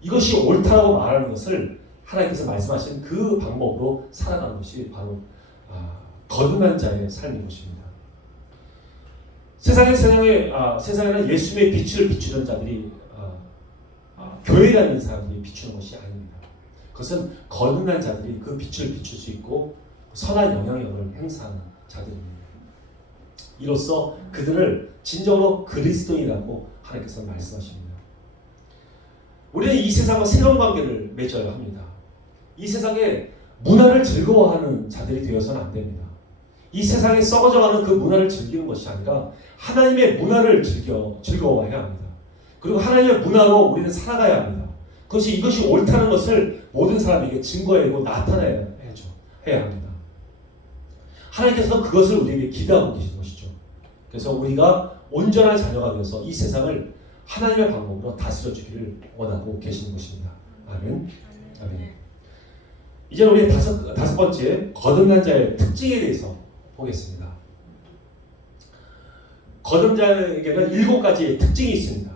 이것이 옳다라고 말하는 것을 하나님께서 말씀하신 그 방법으로 살아가는 것이 바로 거듭난 자의 삶인 것입니다. 세상에는 예수님의 빛을 비추는 자들이 교회라는 사람들이 비추는 것이 아닙니다. 그것은 거듭난 자들이 그 빛을 비출 수 있고 선한 영향력을 행사하는 자들입니다. 이로써 그들을 진정으로 그리스도인이라고 하나님께서 말씀하십니다. 우리는 이 세상과 새로운 관계를 맺어야 합니다. 이 세상에 문화를 즐거워하는 자들이 되어서는 안 됩니다. 이 세상에 썩어져가는 그 문화를 즐기는 것이 아니라 하나님의 문화를 즐거워해야 합니다. 그리고 하나님의 문화로 우리는 살아가야 합니다. 이것이 옳다는 것을 모든 사람에게 증거하고 나타내야 해야 합니다. 하나님께서 그것을 우리에게 기대하고 계시는 것이죠. 그래서 우리가 온전한 자녀가 되어서 이 세상을 하나님의 방법으로 다스려 주기를 원하고 계시는 것입니다. 아멘. 아멘. 이제 우리 다섯 번째 거듭난 자의 특징에 대해서 보겠습니다. 거듭난 자에게는 7가지의 특징이 있습니다.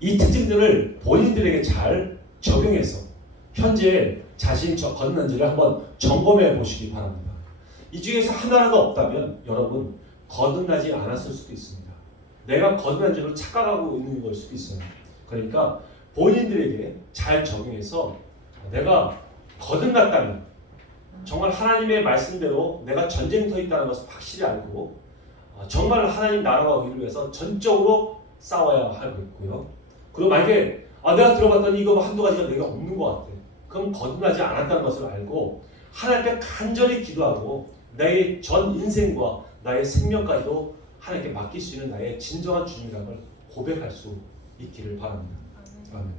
이 특징들을 본인들에게 잘 적용해서 현재 자신이 거듭난지를 한번 점검해 보시기 바랍니다. 이 중에서 하나라도 없다면 여러분 거듭나지 않았을 수도 있습니다. 내가 거듭난 줄을 착각하고 있는 걸 수도 있어요. 그러니까 본인들에게 잘 적용해서 내가 거듭났다면 정말 하나님의 말씀대로 내가 전쟁터에 있다는 것을 확실히 알고 정말 하나님 나라와 의를 위해서 전적으로 싸워야 하고 있고요. 그리고 만약에 내가 들어봤더니 이거 한두 가지가 내가 없는 것 같아. 그럼 거듭나지 않았다는 것을 알고 하나님께 간절히 기도하고 나의 전 인생과 나의 생명까지도 하나님께 맡길 수 있는 나의 진정한 주님이라는 고백할 수 있기를 바랍니다. 아멘.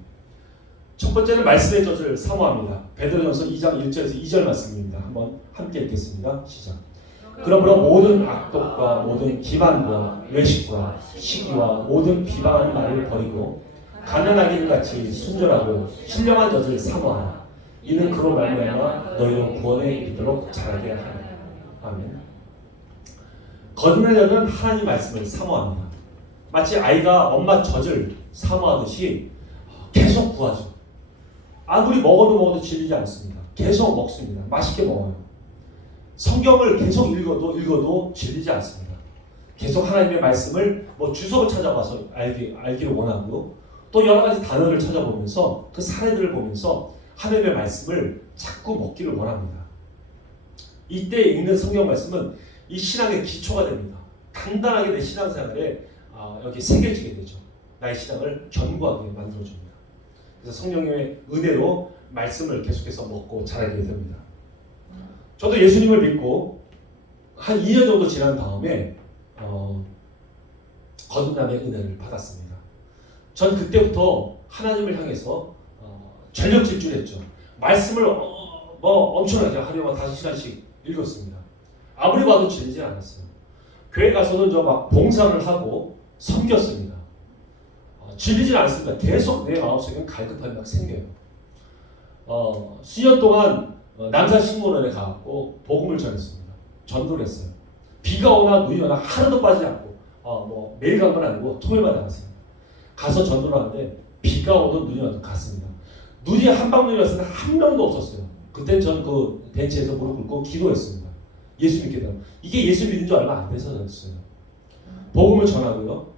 첫 번째는 말씀의 젖을 사모합니다. 베드로전서 2장 1절에서 2절 말씀입니다. 한번 함께 읽겠습니다. 시작. 그러므로 모든 악독과 모든 기만과 외식과 시기와 모든 비방하는 말을 버리고 가난하기를 같이 순전하고 신령한 젖을 사모하라. 이는 그로 말미암아 너희로 구원에 이르도록 자라게 하리라. 아멘. 거듭난 자는 하나님 말씀을 사모합니다. 마치 아이가 엄마 젖을 사모하듯이 계속 구하죠. 아무리 먹어도 질리지 않습니다. 계속 먹습니다. 맛있게 먹어요. 성경을 계속 읽어도 질리지 않습니다. 계속 하나님의 말씀을 주석을 찾아봐서 알기를 원하고요. 또 여러 가지 단어를 찾아보면서 그 사례들을 보면서 하나님의 말씀을 자꾸 먹기를 원합니다. 이때 읽는 성경 말씀은 이 신앙의 기초가 됩니다. 단단하게 내 신앙생활에 여기 새겨지게 되죠. 나의 신앙을 견고하게 만들어줍니다. 그래서 성령님의 은혜로 말씀을 계속해서 먹고 자라게 됩니다. 저도 예수님을 믿고 한 2년 정도 지난 다음에 거듭남의 은혜를 받았습니다. 전 그때부터 하나님을 향해서 전력 질주했죠. 말씀을 엄청나게 하루에 5시간씩 읽었습니다. 아무리 봐도 질리지 않았어요. 교회 가서는 저 막 봉사를 하고 섬겼습니다. 질리지 않습니다. 계속 내 마음속에 갈급함이 막 생겨요. 수년 동안 남산식물원에 가고 복음을 전했습니다. 전도를 했어요. 비가 오나 눈이 오나 하루도 빠지지 않고 매일 간 건 아니고 토요일마다 갔습니다. 가서 전도를 하는데 비가 오든 눈이 오든 갔습니다. 눈이 한방눈이 왔을 때 한 명도 없었어요. 그때 전 그 벤치에서 무릎 꿇고 기도했습니다. 예수 믿겠다. 이게 예수 믿은 지 얼마 안 돼서였어요. 복음을 전하고요.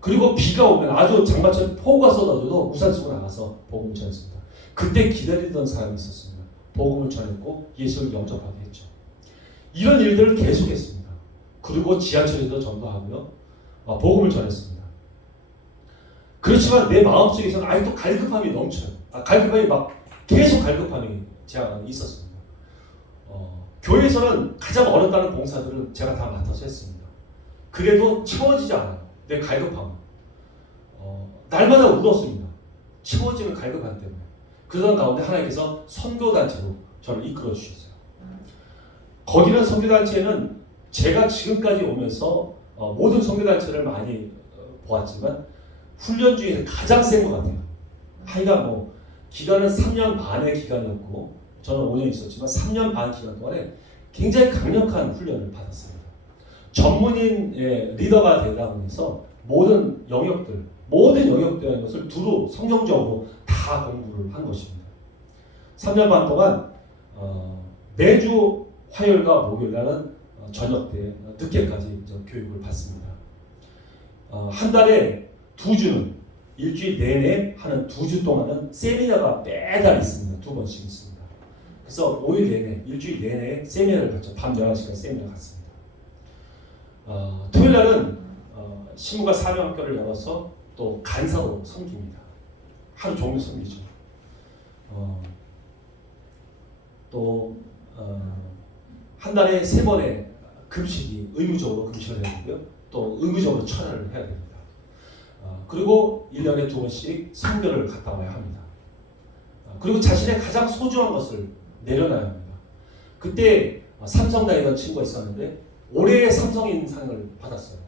그리고 비가 오면 아주 장마철 폭우가 쏟아져도 우산 쓰고 나가서 복음을 전했습니다. 그때 기다리던 사람이 있었습니다. 복음을 전했고 예수를 영접하게 했죠. 이런 일들을 계속했습니다. 그리고 지하철에도 전도하고요. 복음을 전했습니다. 그렇지만 내 마음속에서는 아직도 갈급함이 넘쳐요. 갈급함이 계속 갈급함이 제가 있었습니다. 교회에서는 가장 어렵다는 봉사들은 제가 다 맡아서 했습니다. 그래도 채워지지 않아요. 내 갈급함. 날마다 울었습니다. 채워지는 갈급함 때문에. 그런 가운데 하나님께서 선교단체로 저를 이끌어 주셨어요. 거기는 선교단체는 제가 지금까지 오면서 모든 선교단체를 많이 보았지만 훈련 중에 가장 센 것 같아요. 하여간 뭐 기간은 3년 반의 기간이었고 저는 5년 있었지만 3년 반 기간 동안에 굉장히 강력한 훈련을 받았습니다. 전문인의 리더가 되려고 해서 모든 영역들의 것을 두루 성경적으로 다 공부를 한 것입니다. 3년 반 동안 매주 화요일과 목요일날은 저녁 때 늦게까지 교육을 받습니다. 한 달에 2주는 일주일 내내 하는 2주 동안은 세미나가 매달 있습니다. 2번씩 있습니다. 그래서 5일 내내, 일주일 내내 세미나를 갔죠. 밤 11시간 세미나 갔습니다. 토요일 날은 신무가 사명학교를 열어서 또 간사로 섬깁니다. 하루 종일 섬기죠. 또 한 달에 3번의 금식이 의무적으로 금식을 해야 되고요. 또 의무적으로 철야를 해야 됩니다. 그리고 1년에 2번씩 선교를 갔다 와야 합니다. 그리고 자신의 가장 소중한 것을 내려놔야 합니다. 그때 삼성 다니던 친구가 있었는데 올해의 삼성인상을 받았어요.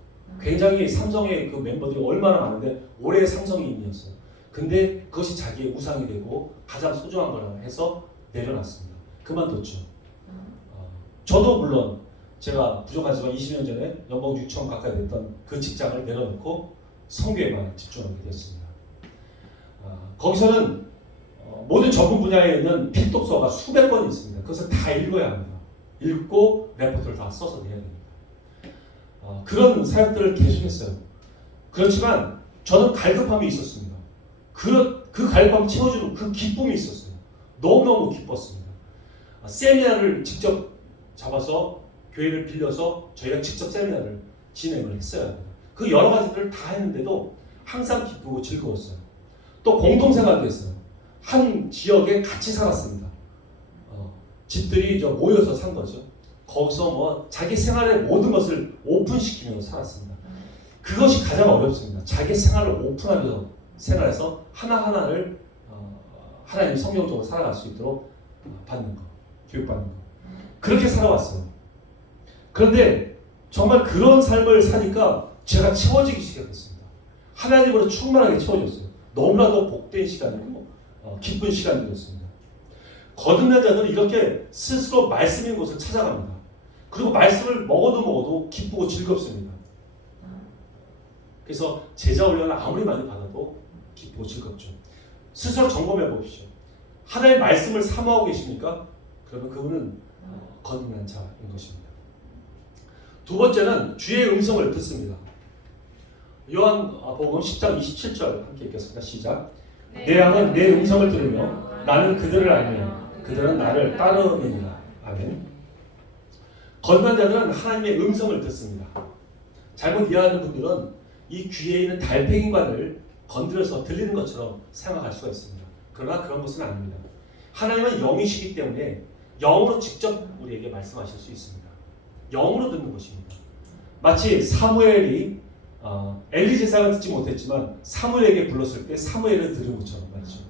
굉장히 삼성의 그 멤버들이 얼마나 많은데 올해의 삼성인이었어요. 근데 그것이 자기의 우상이 되고 가장 소중한 거라 해서 내려놨습니다. 그만뒀죠. 저도 물론 제가 부족하지만 20년 전에 연봉 6천 가까이 됐던 그 직장을 내려놓고 선교에만 집중하게 됐습니다. 거기서는 모든 전문 분야에 있는 필독서가 수백 권이 있습니다. 그것을 다 읽어야 합니다. 읽고 레포트를 다 써서 내야 됩니다. 그런 사역들을 계속했어요. 그렇지만 저는 갈급함이 있었습니다. 그 갈급함을 채워주는 그 기쁨이 있었어요. 너무너무 기뻤습니다. 세미나를 직접 잡아서 교회를 빌려서 저희가 직접 세미나를 진행을 했어야 합니다. 그 여러 가지들을 다 했는데도 항상 기쁘고 즐거웠어요. 또 공동생활도 했어요. 한 지역에 같이 살았습니다. 집들이 모여서 산 거죠. 거기서 뭐 자기 생활의 모든 것을 오픈시키면서 살았습니다. 그것이 가장 어렵습니다. 자기 생활을 오픈하면서 생활해서 하나하나를 하나님 성경적으로 살아갈 수 있도록 받는 거, 교육받는 거. 그렇게 살아왔어요. 그런데 정말 그런 삶을 사니까 제가 채워지기 시작했습니다. 하나님으로 충만하게 채워졌어요. 너무나도 복된 시간이고 기쁜 시간이었습니다. 거듭난 자들은 이렇게 스스로 말씀인 곳을 찾아갑니다. 그리고 말씀을 먹어도 기쁘고 즐겁습니다. 그래서 제자 훈련을 아무리 많이 받아도 기쁘고 즐겁죠. 스스로 점검해 보십시오. 하나님의 말씀을 사모하고 계십니까? 그러면 그분은 거듭난 자인 것입니다. 두 번째는 주의 음성을 듣습니다. 요한복음 10장 27절 함께 읽겠습니다. 시작. 내 양은 내 음성을 들으며 나는 그들을 알며 그들은 나를 따르느니라. 아멘. 거듭난 자들은 하나님의 음성을 듣습니다. 잘못 이해하는 분들은 이 귀에 있는 달팽이관을 건드려서 들리는 것처럼 생각할 수가 있습니다. 그러나 그런 것은 아닙니다. 하나님은 영이시기 때문에 영으로 직접 우리에게 말씀하실 수 있습니다. 영으로 듣는 것입니다. 마치 사무엘이 엘리 제사장을 듣지 못했지만 사무엘에게 불렀을 때 사무엘을 들은 것처럼 말이죠.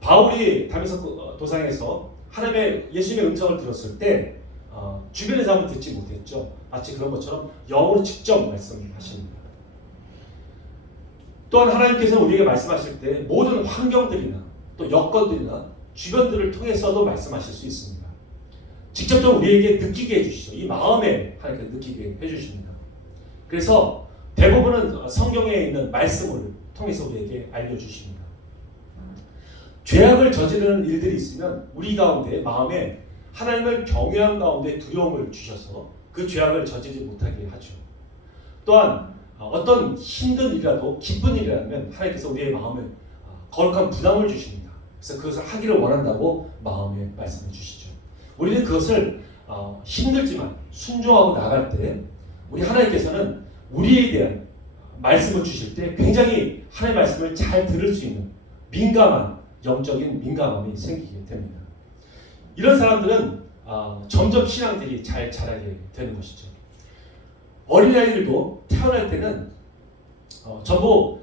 바울이 다메섹 도상에서 하나님의 예수님의 음성을 들었을 때 주변의 사람은 듣지 못했죠. 마치 그런 것처럼 영으로 직접 말씀하십니다. 또한 하나님께서는 우리에게 말씀하실 때 모든 환경들이나 또 여건들이나 주변들을 통해서도 말씀하실 수 있습니다. 직접적으로 우리에게 느끼게 해주시죠. 이 마음에 하나님께서 느끼게 해주십니다. 그래서 대부분은 성경에 있는 말씀을 통해서 우리에게 알려주십니다. 죄악을 저지르는 일들이 있으면 우리 가운데 마음에 하나님을 경외한 가운데 두려움을 주셔서 그 죄악을 저지르지 못하게 하죠. 또한 어떤 힘든 일이라도 기쁜 일이라면 하나님께서 우리의 마음에 거룩한 부담을 주십니다. 그래서 그것을 하기를 원한다고 마음에 말씀해 주시죠. 우리는 그것을 힘들지만 순종하고 나갈 때 우리 하나님께서는 우리에 대한 말씀을 주실 때 굉장히 하나님의 말씀을 잘 들을 수 있는 민감한 영적인 민감함이 생기게 됩니다. 이런 사람들은 점점 신앙들이 잘 자라게 되는 것이죠. 어린아이들도 태어날 때는 전부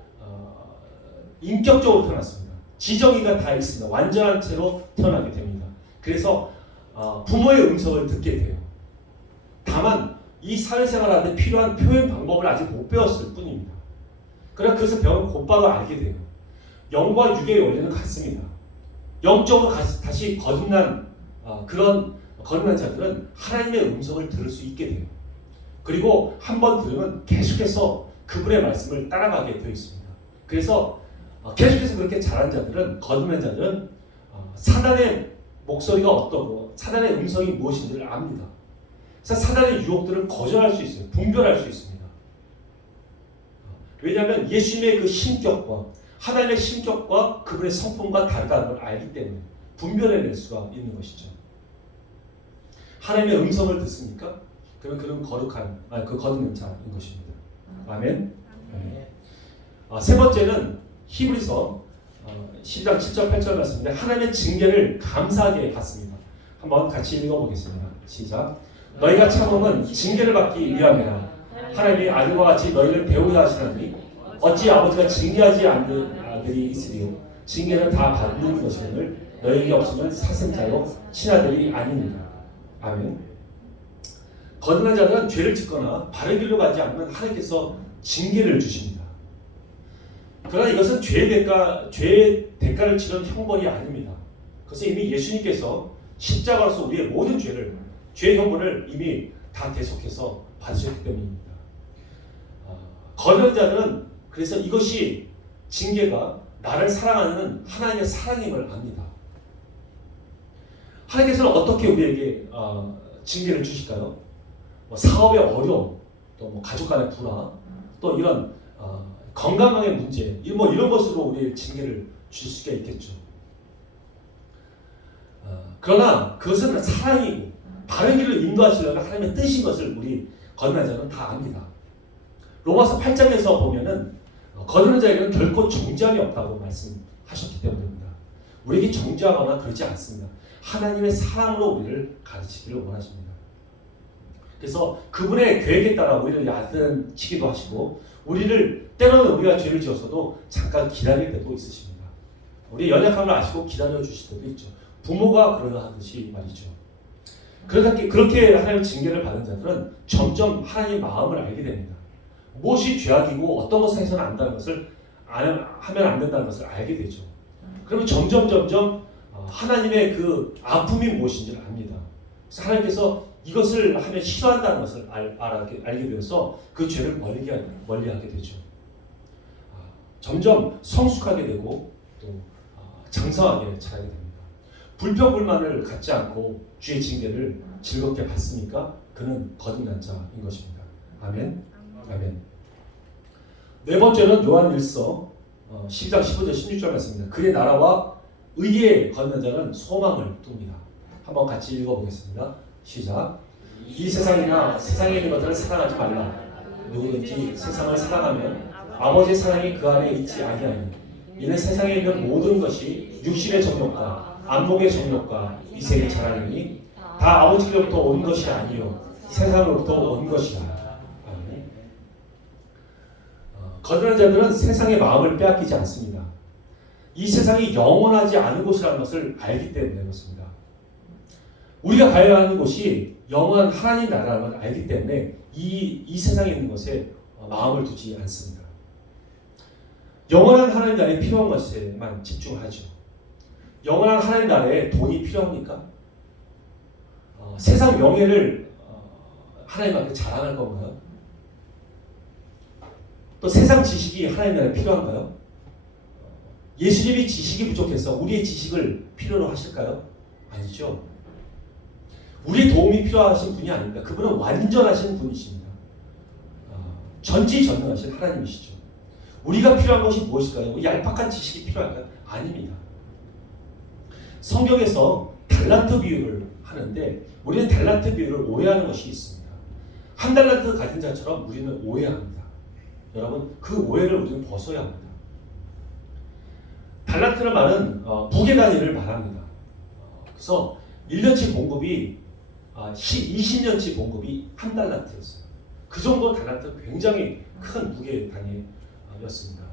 인격적으로 태어났습니다. 지정의가 다 있습니다. 완전한 채로 태어나게 됩니다. 그래서 부모의 음성을 듣게 돼요. 다만 이 사회생활하는데 필요한 표현 방법을 아직 못 배웠을 뿐입니다. 그러나 그것을 배우면 곧바로 알게 돼요. 영과 육의 원리는 같습니다. 영적으로 다시 거듭난 그런 거듭난 자들은 하나님의 음성을 들을 수 있게 돼요. 그리고 한번 들으면 계속해서 그분의 말씀을 따라가게 되어 있습니다. 그래서 계속해서 그렇게 자란 자들은, 거듭난 자들은 사단의 목소리가 어떠고 사단의 음성이 무엇인지를 압니다. 그래서 사단의 유혹들을 거절할 수 있어요. 분별할 수 있습니다. 왜냐하면 예수님의 그 신격과 하나님의 신격과 그분의 성품과 다르다는 걸 알기 때문에 분별해낼 수가 있는 것이죠. 하나님의 음성을 듣습니까? 그러면 그는 거룩한, 그 거듭난 자인 것입니다. 아멘. 세 번째는 히브리서 10장 7절 8절 말씀인데, 하나님의 징계를 감사하게 받습니다. 한번 같이 읽어보겠습니다. 시작. 너희가 참음은 징계를 받기 위함이라. 하나님이 아들과 같이 너희를 배우려 하시나니 어찌 아버지가 징계하지 않는 아들이 있으리요. 징계는 다 받는 것이거늘 너희에게 없으면 사생자요 친아들이 아닙니다. 아멘. 거듭난 자들은 죄를 짓거나 바른 길로 가지 않으면 하나님께서 징계를 주십니다. 그러나 이것은 죄의 대가를 치르는 형벌이 아닙니다. 그래서 이미 예수님께서 십자가로서 우리의 모든 죄의 형벌을 이미 다 대속해서 받으셨기 때문입니다. 거듭난 자들은 그래서 이것이 징계가 나를 사랑하는 하나님의 사랑임을 압니다. 하나님께서는 어떻게 우리에게 징계를 주실까요? 사업의 어려움, 또 가족 간의 불화, 또 이런 건강의 문제, 이런 것으로 우리의 징계를 주실 수가 있겠죠. 그러나 그것은 사랑이고 바른 길로 인도하시려는 하나님의 뜻인 것을 우리 거듭난 자는 다 압니다. 로마서 8장에서 보면은 거듭난 자에게는 결코 정죄함이 없다고 말씀하셨기 때문입니다. 우리에게 정죄하거나 그러지 않습니다. 하나님의 사랑으로 우리를 가르치기를 원하십니다. 그래서 그분의 계획에 따라 우리를 야단치기도 하시고, 우리를 때로는 우리가 죄를 지었어도 잠깐 기다릴 때도 있으십니다. 우리의 연약함을 아시고 기다려 주실 때도 있죠. 부모가 그러하듯이 말이죠. 그렇게 하나님의 징계를 받은 자들은 점점 하나님의 마음을 알게 됩니다. 무엇이 죄악이고 어떤 것을 해서는 안 된다는 것을 하면 안 된다는 것을 알게 되죠. 그러면 점점 하나님의 그 아픔이 무엇인지를 압니다. 그래서 하나님께서 이것을 하면 싫어한다는 것을 알게 되어서 그 죄를 멀리하게 되죠. 점점 성숙하게 되고 또 장성하게 자라게 됩니다. 불평불만을 갖지 않고 주의 징계를 즐겁게 받으니까 그는 거듭난 자인 것입니다. 아멘. 아멘. 네 번째는 요한 1서 12장 15절 16절 말씀입니다. 그의 나라와 의의 거듭난 자는 소망을 둡니다. 한번 같이 읽어보겠습니다. 시작. 이 세상이나 세상에 있는 것들을 사랑하지 말라. 누구든지 세상을 사랑하면 아버지의 사랑이 그 안에 있지 아니하니, 이는 세상에 있는 모든 것이 육신의 정욕과 안목의 정욕과 이생의 자랑이니 다 아버지로부터 온 것이 아니요 세상으로부터 온 것이라. 거듭난 자들은 세상의 마음을 빼앗기지 않습니다. 이 세상이 영원하지 않은 곳이라는 것을 알기 때문에 그렇습니다. 우리가 가야 하는 곳이 영원한 하나님 나라라는 걸 알기 때문에 이 세상에 있는 것에 마음을 두지 않습니다. 영원한 하나님 나라에 필요한 것에만 집중하죠. 영원한 하나님 나라에 돈이 필요합니까? 세상 명예를 하나님 앞에 자랑할 건가요? 또 세상 지식이 하나님 나라에 필요한가요? 예수님이 지식이 부족해서 우리의 지식을 필요로 하실까요? 아니죠. 우리의 도움이 필요하신 분이 아닙니다. 그분은 완전하신 분이십니다. 전지전능하신 하나님이시죠. 우리가 필요한 것이 무엇일까요? 얄팍한 지식이 필요할까요? 아닙니다. 성경에서 달란트 비유를 하는데 우리는 달란트 비유를 오해하는 것이 있습니다. 한 달란트 가진 자처럼 우리는 오해합니다. 여러분, 그 오해를 우리는 벗어야 합니다. 달란트는 말은 부계 단위를 말합니다. 그래서 1년치 봉급이 20년치 봉급이 한 달란트였어요. 그 정도 달란트는 굉장히 큰 무게 단위였습니다.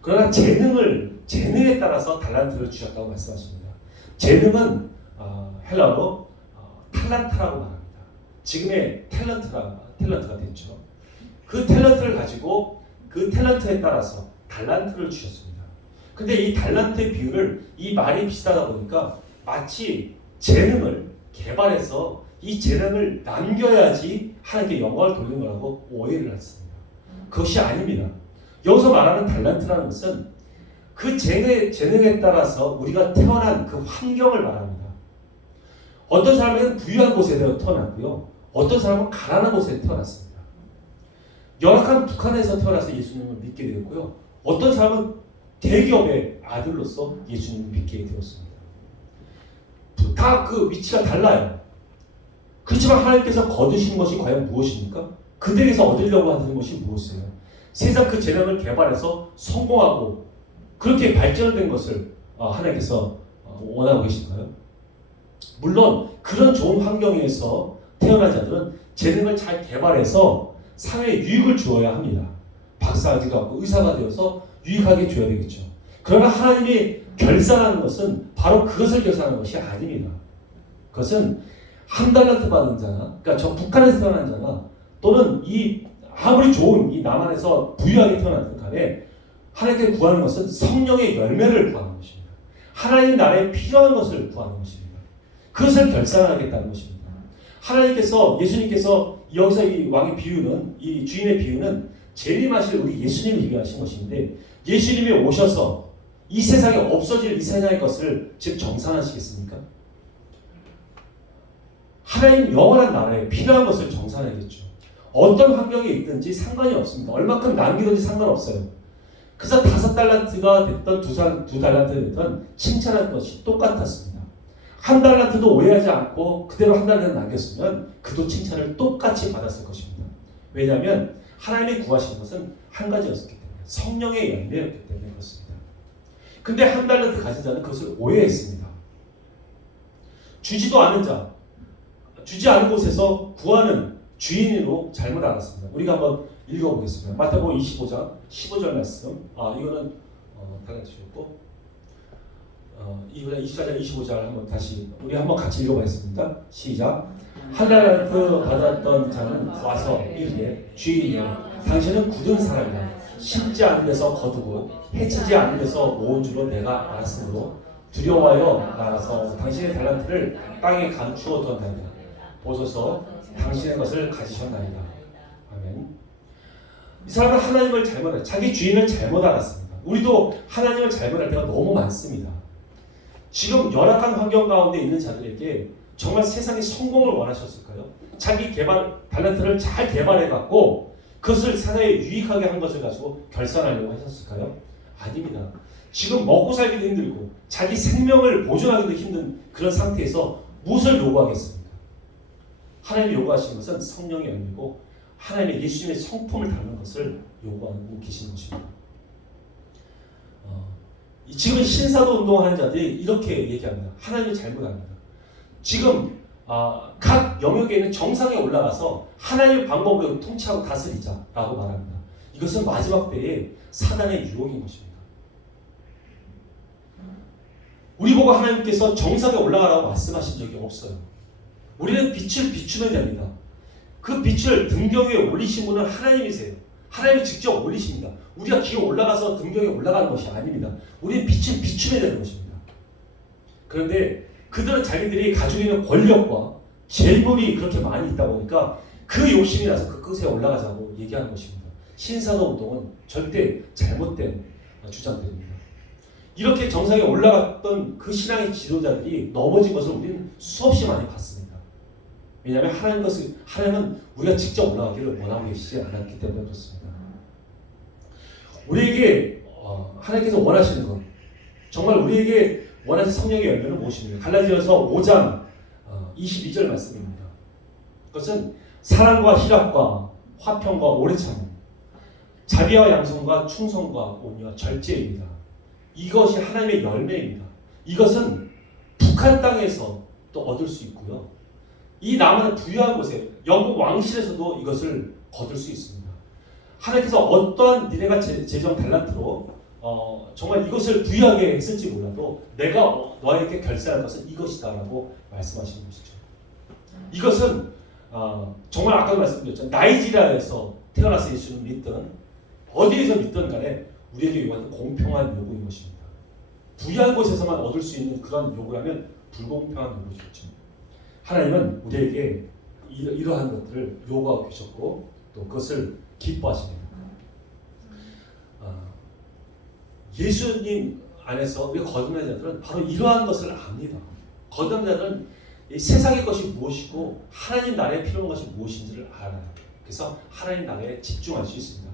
그러나 재능에 따라서 달란트를 주셨다고 말씀하십니다. 재능은 헬라어로 탈란타라고 말합니다. 지금의 탤런트가 됐죠. 그 탤런트를 가지고 그 탤런트에 따라서 달란트를 주셨습니다. 근데 이 달란트의 비유를 이 말이 비슷하다 보니까 마치 재능을 개발해서 이 재능을 남겨야지 하나님께 영광을 돌리는 거라고 오해를 했습니다. 그것이 아닙니다. 여기서 말하는 달란트라는 것은 그 재능에 따라서 우리가 태어난 그 환경을 말합니다. 어떤 사람은 부유한 곳에 태어났고요. 어떤 사람은 가난한 곳에 태어났습니다. 열악한 북한에서 태어나서 예수님을 믿게 되었고요. 어떤 사람은 대기업의 아들로서 예수님을 믿게 되었습니다. 다 그 위치가 달라요. 그렇지만 하나님께서 거두신 것이 과연 무엇입니까? 그들에게서 얻으려고 하는 것이 무엇이에요? 세상 그 재능을 개발해서 성공하고 그렇게 발전된 것을 하나님께서 원하고 계신가요? 물론 그런 좋은 환경에서 태어난 자들은 재능을 잘 개발해서 사회에 유익을 주어야 합니다. 박사가 되고 의사가 되어서 유익하게 줘야 되겠죠. 그러나 하나님이 결산하는 것은 바로 그것을 결산하는 것이 아닙니다. 그것은 한 달란트 받은 자나, 그러니까 저 북한에서 태어난 자나, 또는 이 아무리 좋은 이 남한에서 부유하게 태어났든 간에 하나님께 구하는 것은 성령의 열매를 구하는 것입니다. 하나님 나라에 필요한 것을 구하는 것입니다. 그것을 결산하겠다는 것입니다. 하나님께서, 예수님께서 여기서 이 왕의 비유는, 이 주인의 비유는 재림하실 우리 예수님을 얘기하신 것인데, 예수님이 오셔서 이 세상에 없어질 이 세상의 것을 지금 정산하시겠습니까? 하나님 영원한 나라에 필요한 것을 정산하겠죠. 어떤 환경에 있든지 상관이 없습니다. 얼마큼 남기든지 상관없어요. 그래서 5달란트가 됐던 2달란트가 됐던 칭찬할 것이 똑같았습니다. 1달란트도 오해하지 않고 그대로 1달란트 남겼으면 그도 칭찬을 똑같이 받았을 것입니다. 왜냐하면 하나님이 구하신 것은 한 가지였기 때문에, 성령의 열매였기 때문에 그렇습니다. 근데 1달란트 가진 자는 그것을 오해했습니다. 주지도 않은 자, 주지 않은 곳에서 구하는 주인으로 잘못 알았습니다. 우리가 한번 읽어보겠습니다. 마태복음 25장 15절 말씀. 이거는 당연히 주셨고, 이거는 24장 25절 한번 다시 우리 한번 같이 읽어보겠습니다. 시작. 1달란트 받았던 자는 와서 이르되 주인이여, 당신은 굳은 사람이다. 심지 않은 데서 거두고 해치지 않은 데서 모은 줄로 내가 알았으므로 두려워하여 나가서 당신의 달란트를 땅에 감추어 뒀나이다. 보소서 당신의 것을 가지셨나이다. 아멘. 이 사람은 하나님을 잘못 알았습니다. 자기 주인을 잘못 알았습니다. 우리도 하나님을 잘못 알 때가 너무 많습니다. 지금 열악한 환경 가운데 있는 자들에게 정말 세상의 성공을 원하셨을까요? 자기 달란트를 잘 개발해갖고 그것을 사회에 유익하게 한 것을 가지고 결산하려고 하셨을까요? 아닙니다. 지금 먹고 살기도 힘들고 자기 생명을 보존하기도 힘든 그런 상태에서 무엇을 요구하겠습니까? 하나님이 요구하시는 것은 성령의 열매고 하나님의 예수님의 성품을 담는 것을 요구하고 계시는 것입니다. 지금 신사도 운동하는 자들이 이렇게 얘기합니다. 하나님을 잘못 압니다. 지금 각 영역에 있는 정상에 올라가서 하나님의 방법으로 통치하고 다스리자라고 말합니다. 이것은 마지막 때의 사단의 유혹인 것입니다. 우리 보고 하나님께서 정상에 올라가라고 말씀하신 적이 없어요. 우리는 빛을 비추면 됩니다. 그 빛을 등경 위에 올리신 분은 하나님이세요. 하나님이 직접 올리십니다. 우리가 기어 올라가서 등경에 올라가는 것이 아닙니다. 우리는 빛을 비추면 되는 것입니다. 그런데 그들은 자기들이 가지고 있는 권력과 재물이 그렇게 많이 있다 보니까 그 욕심이 나서 그 끝에 올라가자고 얘기하는 것입니다. 신사도 운동은 절대 잘못된 주장들입니다. 이렇게 정상에 올라갔던 그 신앙의 지도자들이 넘어진 것을 우리는 수없이 많이 봤습니다. 왜냐하면 하나님은 우리가 직접 올라가기를 원하고 계시지 않았기 때문에 그렇습니다. 우리에게 하나님께서 원하시는 것, 정말 우리에게 원하신 성령의 열매는 무엇입니까? 갈라디아서 5장 22절 말씀입니다. 그것은 사랑과 희락과 화평과 오래 참음, 자비와 양성과 충성과 온유와 절제입니다. 이것이 하나님의 열매입니다. 이것은 북한 땅에서 또 얻을 수 있고요. 이 남한의 부유한 곳에 영국 왕실에서도 이것을 거둘 수 있습니다. 하나님께서 어떠한 니네가 재정 달란트로 정말 이것을 부유하게 했을지 몰라도 내가 너에게 결산할 것은 이것이다 라고 말씀하시는 것이죠. 이것은 정말 아까도 말씀드렸죠. 나이지리아에서 태어나서 예수를 믿던 어디에서 믿든 간에 우리에게 요구하는 공평한 요구인 것입니다. 부유한 곳에서만 얻을 수 있는 그런 요구라면 불공평한 요구죠. 하나님은 우리에게 이러한 것들을 요구하고 계셨고 또 그것을 기뻐하십니다. 예수님 안에서 우리 거듭난 자들은 바로 이러한 것을 압니다. 거듭난 자들은 이 세상의 것이 무엇이고 하나님 나라에 필요한 것이 무엇인지를 알아요. 그래서 하나님 나라에 집중할 수 있습니다.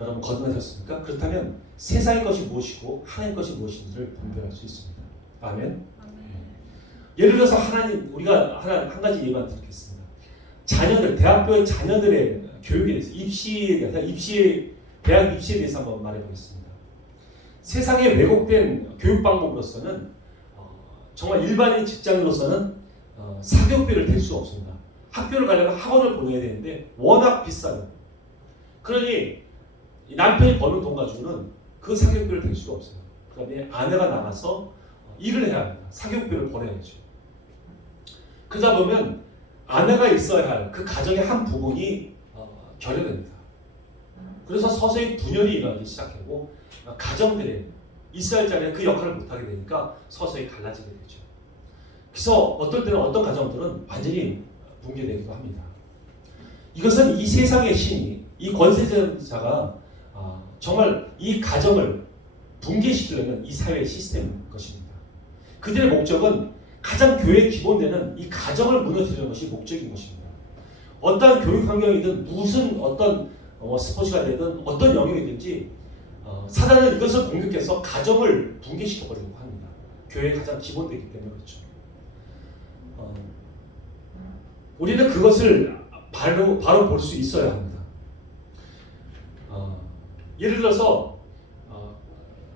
여러분 거듭나셨습니까? 그렇다면 세상의 것이 무엇이고 하나님 것이 무엇인지를 분별할 수 있습니다. 아멘. 예를 들어서 우리가 한 가지 예만 드리겠습니다. 자녀들, 대학교의 자녀들의 교육에 대해서 대학 입시에 대해서 한번 말해보겠습니다. 세상의 왜곡된 교육 방법으로서는 정말 일반인 직장인으로서는 사교육비를 댈 수 없습니다. 학교를 가려면 학원을 보내야 되는데 워낙 비싸요. 그러니 남편이 버는 돈 가지고는 그 사교육비를 댈 수가 없어요. 그 다음에 아내가 나가서 일을 해야 합니다. 사교육비를 벌어야죠. 그러다 보면 아내가 있어야 할 그 가정의 한 부분이 결여됩니다. 그래서 서서히 분열이 일어나기 시작하고 가정들에 있어야 할 자리에 그 역할을 못하게 되니까 서서히 갈라지게 되죠. 그래서 어떨 때는 어떤 가정들은 완전히 붕괴되기도 합니다. 이것은 이 세상의 신이 이 권세자가 정말 이 가정을 붕괴시키려는 이 사회의 시스템인 것입니다. 그들의 목적은 가장 교회의 기본되는 이 가정을 무너뜨리는 것이 목적인 것입니다. 어떠한 교육 환경이든 무슨 어떤 스포츠가 되든 어떤 영역이든지 사단은 이것을 공격해서 가정을 붕괴시켜버리려고 합니다. 교회의 가장 기본되기 때문에 그렇죠. 우리는 그것을 바로 볼 수 있어야 합니다. 예를 들어서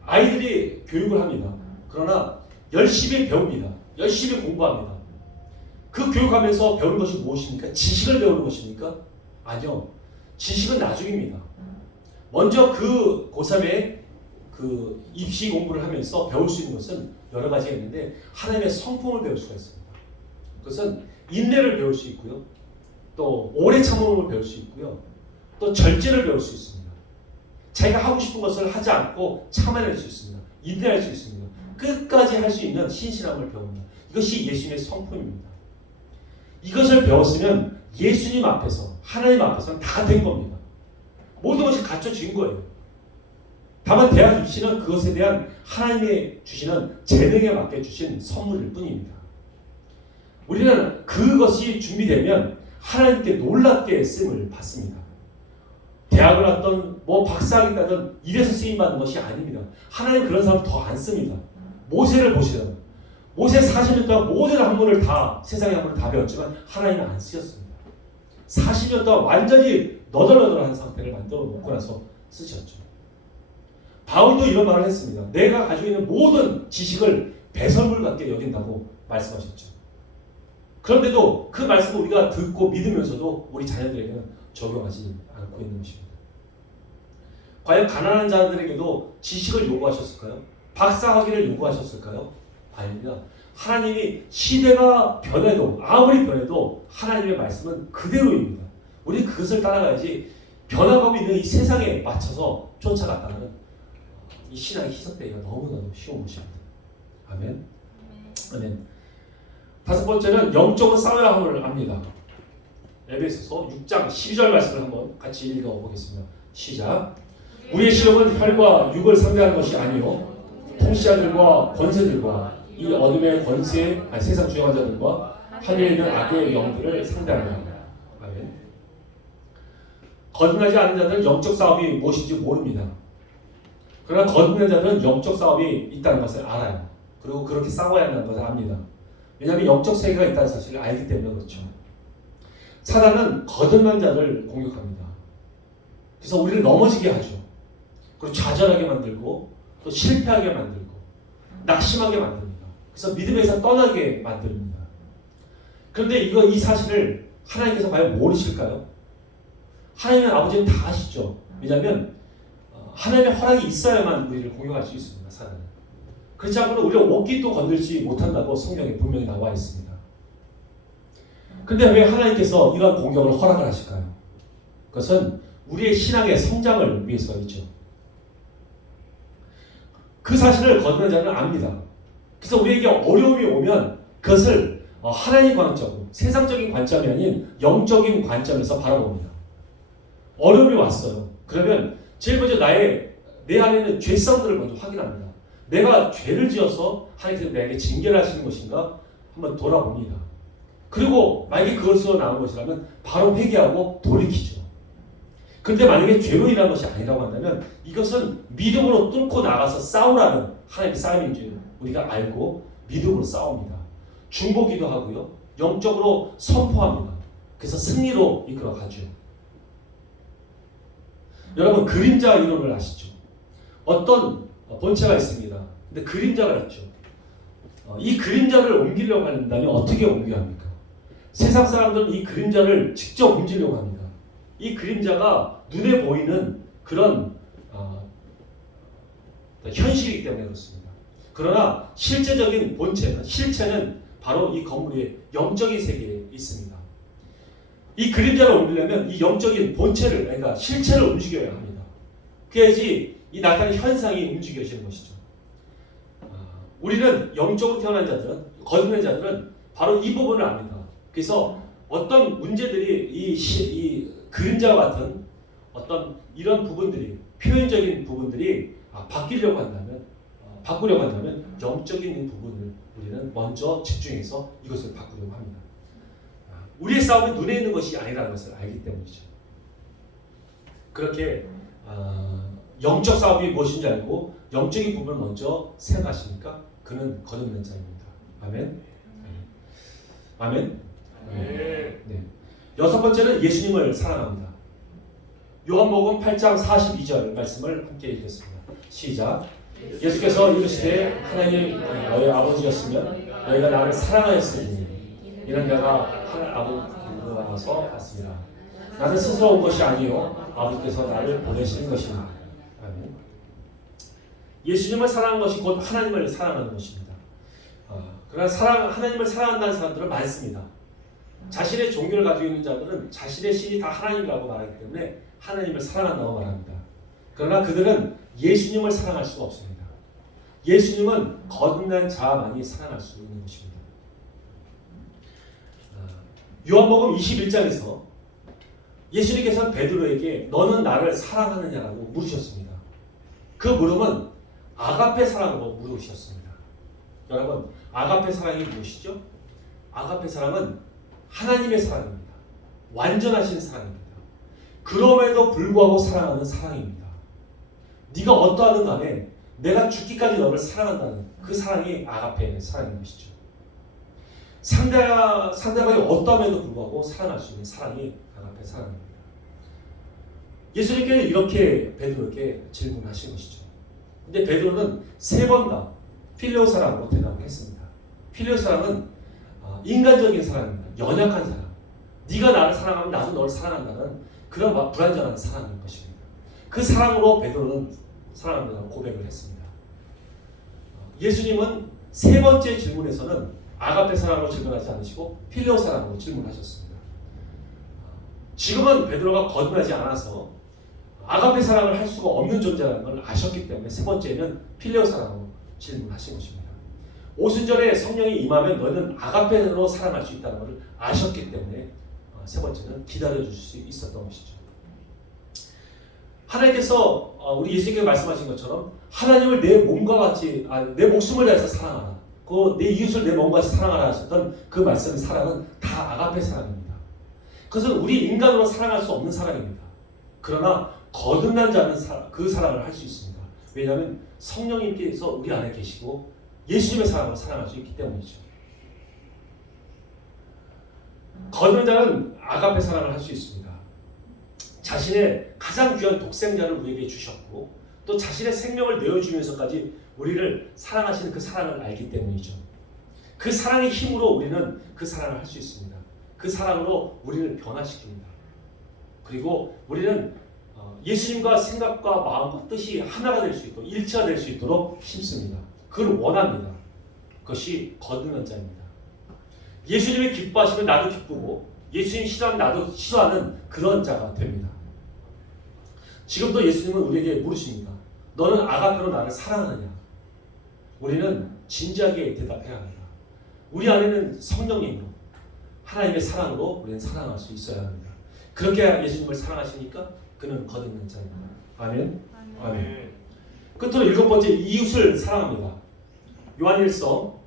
아이들이 교육을 합니다. 그러나 열심히 배웁니다. 열심히 공부합니다. 그 교육하면서 배우는 것이 무엇입니까? 지식을 배우는 것입니까? 아니요. 지식은 나중입니다. 먼저 그 고3의 그 입시 공부를 하면서 배울 수 있는 것은 여러 가지가 있는데 하나님의 성품을 배울 수가 있습니다. 그것은 인내를 배울 수 있고요. 또 오래 참음을 배울 수 있고요. 또 절제를 배울 수 있습니다. 자기가 하고 싶은 것을 하지 않고 참아낼 수 있습니다. 인내할 수 있습니다. 끝까지 할 수 있는 신실함을 배웁니다. 이것이 예수님의 성품입니다. 이것을 배웠으면 예수님 앞에서 하나님 앞에서는 다 된 겁니다. 모든 것이 갖춰진 거예요. 다만 대학 입시는 그것에 대한 하나님의 주시는 재능에 맞게 주신 선물일 뿐입니다. 우리는 그것이 준비되면 하나님께 놀랍게 쓰임을 받습니다. 대학을 갔던 박사학위 따든 이래서 쓰임받는 것이 아닙니다. 하나님 그런 사람 더 안 씁니다. 모세를 보시잖아요. 모세 40년 동안 모든 학문을 다 세상의 학문을 다 배웠지만 하나님은 안 쓰셨습니다. 40년 동안 완전히 너덜너덜한 상태를 만들어 놓고 나서 쓰셨죠. 바울도 이런 말을 했습니다. 내가 가지고 있는 모든 지식을 배설물 같게 여긴다고 말씀하셨죠. 그런데도 그 말씀을 우리가 듣고 믿으면서도 우리 자녀들에게는 적용하지 않고 있는 것입니다. 과연 가난한 자들에게도 지식을 요구하셨을까요? 박사학위를 요구하셨을까요? 아닙니다. 하나님이 시대가 변해도 아무리 변해도 하나님의 말씀은 그대로입니다. 우리 그것을 따라가야지 변화가고 있는 이 세상에 맞춰서 쫓아갔다가는 이 신앙이 희석되기가 너무너무 쉬운 것입니다. 아멘. 아멘. 다섯 번째는 영적으로 싸워야 함을 압니다. 에베소서 6장 12절 말씀을 한번 같이 읽어보겠습니다. 시작. 우리의 시험은 혈과 육을 상대하는 것이 아니요 통치자들과 권세들과 이 어둠의 권세 세상 주행한 자들과 하늘에 있는 악의 영들을 상대하노라. 아멘. 거듭나지 않은 자들은 영적 싸움이 무엇인지 모릅니다. 그러나 거듭난 자들은 영적 싸움이 있다는 것을 알아요. 그리고 그렇게 싸워야 한다는 것을 압니다. 왜냐하면 영적 세계가 있다는 사실을 알기 때문에 그렇죠. 사단은 거듭난 자를 공격합니다. 그래서 우리를 넘어지게 하죠. 그리고 좌절하게 만들고 또 실패하게 만들고 낙심하게 만듭니다. 그래서 믿음에서 떠나게 만듭니다. 그런데 이 사실을 하나님께서 과연 모르실까요? 하나님의 아버지는 다 아시죠. 왜냐하면 하나님의 허락이 있어야만 우리를 공격할 수 있습니다. 사단은. 그렇지 않고는 우리가 옷깃도 건들지 못한다고 성경에 분명히 나와 있습니다. 그런데 왜 하나님께서 이러한 공격을 허락을 하실까요? 그것은 우리의 신앙의 성장을 위해서 있죠. 그 사실을 거듭난 자는 압니다. 그래서 우리에게 어려움이 오면 그것을 하나님 관점으로, 세상적인 관점이 아닌 영적인 관점에서 바라봅니다. 어려움이 왔어요. 그러면 제일 먼저 내 안에 있는 죄성들을 먼저 확인합니다. 내가 죄를 지어서 하나님께서 내게 징계를 하시는 것인가 한번 돌아봅니다. 그리고 만약에 그것으로 나온 것이라면 바로 회개하고 돌이키죠. 그런데 만약에 죄로 일한 것이 아니라고 한다면 이것은 믿음으로 뚫고 나가서 싸우라는 하나님의 싸움인 줄 우리가 알고 믿음으로 싸웁니다. 중보기도 하고요. 영적으로 선포합니다. 그래서 승리로 이끌어가죠. 여러분 그림자 이론을 아시죠? 어떤 본체가 있습니다. 근데 그림자가 있죠. 이 그림자를 옮기려고 한다면 어떻게 옮겨야 합니까? 세상 사람들은 이 그림자를 직접 옮기려고 합니다. 이 그림자가 눈에 보이는 그런 현실이기 때문에 그렇습니다. 그러나 실제적인 본체는, 실체는 바로 이 건물의 영적인 세계에 있습니다. 이 그림자를 옮기려면 이 영적인 본체를, 그러니까 실체를 움직여야 합니다. 그래야지 이 나타나는 현상이 움직여지는 것이죠. 우리는 영적으로 태어난 자들은, 거듭난 자들은 바로 이 부분을 압니다. 그래서 어떤 문제들이 이 그림자와 같은 어떤 이런 부분들이, 표현적인 부분들이 바꾸려고 한다면 영적인 부분을 우리는 먼저 집중해서 이것을 바꾸려고 합니다. 우리의 싸움은 눈에 있는 것이 아니라는 것을 알기 때문이죠. 그렇게 영적 싸움이 무엇인지 알고 영적인 부분을 먼저 생각하시니까 그는 거듭난 자입니다. 아멘. 아멘. 네. 여섯 번째는 예수님을 사랑합니다. 요한복음 8장 42절 말씀을 함께 읽겠습니다. 시작. 예수께서 이르시되 하나님 너희 아버지였으면 너희가 나를 사랑하였으니 이는 내가 하나님 아버지께서 왔습니다. 나는 스스로 온 것이 아니요 아버지께서 나를 보내시는 것입니다. 아멘. 예수님을 사랑하는 것이 곧 하나님을 사랑하는 것입니다. 그러나 하나님을 사랑한다는 사람들은 많습니다. 자신의 종교를 가지고 있는 자들은 자신의 신이 다 하나님이라고 말하기 때문에 하나님을 사랑한다고 말합니다. 그러나 그들은 예수님을 사랑할 수가 없습니다. 예수님은 거듭난 자만이 사랑할 수 있는 것입니다. 요한복음 21장에서 예수님께서는 베드로에게 너는 나를 사랑하느냐라고 물으셨습니다. 그 물음은 아가페 사랑으로 물으셨습니다. 여러분, 아가페 사랑이 무엇이죠? 아가페 사랑은 하나님의 사랑입니다. 완전하신 사랑입니다. 그럼에도 불구하고 사랑하는 사랑입니다. 네가 어떠하든 간에 내가 죽기까지 너를 사랑한다는 그 사랑이 아가페의 사랑인 것이죠. 상대방이 어떠함에도 불구하고 사랑할 수 있는 사랑이 아가페 사랑입니다. 예수님께는 이렇게 베드로에게 질문하신 것이죠. 근데 베드로는 세 번 다 필레오 사랑으로 대답을 했습니다. 필레오 사랑은 인간적인 사랑입니다. 연약한 사랑. 네가 나를 사랑하면 나도 너를 사랑한다는 그런 불완전한 사랑인 것입니다. 그 사랑으로 베드로는 사랑한다고 고백을 했습니다. 예수님은 세 번째 질문에서는 아가페 사랑으로 질문하지 않으시고 필레오 사랑으로 질문하셨습니다. 지금은 베드로가 거듭나지 않아서 아가페 사랑을 할 수가 없는 존재라는 걸 아셨기 때문에 세 번째는 필레오 사랑으로 질문하신 것입니다. 오순절에 성령이 임하면 너는 아가페로 사랑할 수 있다는 것을 아셨기 때문에 세 번째는 기다려줄 수 있었던 것이죠. 하나님께서 우리 예수님께서 말씀하신 것처럼 하나님을 내 몸과 같이 내 목숨을 다해서 사랑하라. 내 이웃을 내 몸과 같이 사랑하라 하셨던 그 말씀의 사랑은 다 아가페 사랑입니다. 그것은 우리 인간으로 사랑할 수 없는 사랑입니다. 그러나 거듭난 자는 그 사랑을 할 수 있습니다. 왜냐하면 성령님께서 우리 안에 계시고 예수님의 사랑을 사랑할 수 있기 때문이죠. 거듭난 자는 아가페 사랑을 할 수 있습니다. 자신의 가장 귀한 독생자를 우리에게 주셨고 또 자신의 생명을 내어주면서까지 우리를 사랑하시는 그 사랑을 알기 때문이죠. 그 사랑의 힘으로 우리는 그 사랑을 할 수 있습니다. 그 사랑으로 우리를 변화시킵니다. 그리고 우리는 예수님과 생각과 마음과 뜻이 하나가 될 수 있도록 일치가 될 수 있도록 힘씁니다. 그걸 원합니다. 그것이 거듭난 자입니다. 예수님이 기뻐하시면 나도 기쁘고 예수님 싫어하면 나도 싫어하는 그런 자가 됩니다. 지금도 예수님은 우리에게 물으십니다. 너는 아가페로 나를 사랑하느냐? 우리는 진지하게 대답해야 합니다. 우리 안에는 성령님으로 하나님의 사랑으로 우리는 사랑할 수 있어야 합니다. 그렇게 예수님을 사랑하시니까 그는 거듭난 자입니다. 아멘. 아멘. 끝으로 7번째, 이웃을 사랑합니다. 요한일서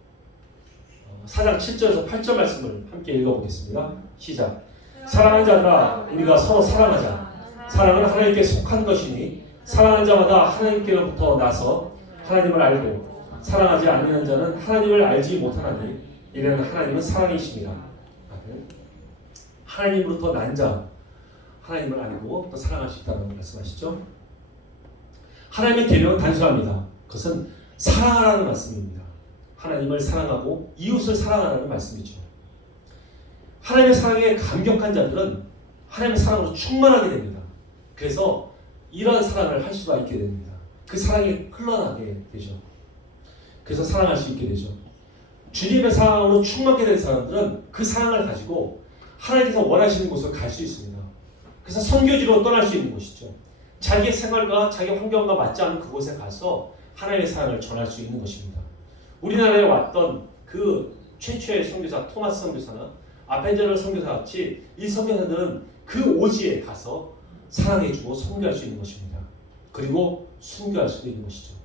4장 7절에서 8절 말씀을 함께 읽어보겠습니다. 시작. 사랑하는 자들아, 우리가 서로 사랑하자. 사랑은 하나님께 속한 것이니 사랑하는 자마다 하나님께로부터 나서 하나님을 알고 사랑하지 않는 자는 하나님을 알지 못하나니 이는 하나님은 사랑이시니라. 하나님으로부터 난 자, 하나님을 알고 또 사랑할 수 있다는 말씀하시죠. 하나님의 계명은 단순합니다. 그것은 사랑하라는 말씀입니다. 하나님을 사랑하고 이웃을 사랑하라는 말씀이죠. 하나님의 사랑에 감격한 자들은 하나님의 사랑으로 충만하게 됩니다. 그래서 이러한 사랑을 할 수가 있게 됩니다. 그 사랑이 흘러나게 되죠. 그래서 사랑할 수 있게 되죠. 주님의 사랑으로 충만하게 된 사람들은 그 사랑을 가지고 하나님께서 원하시는 곳을 갈 수 있습니다. 그래서 선교지로 떠날 수 있는 곳이죠. 자기의 생활과 자기 환경과 맞지 않는 그곳에 가서 하나님의 사랑을 전할 수 있는 것입니다. 우리나라에 왔던 그 최초의 선교사 토마스 선교사나 아펜젤러 선교사 같이 이 선교사들은 그 오지에 가서 사랑해주고 선교할 수 있는 것입니다. 그리고 순교할 수도 있는 것이죠.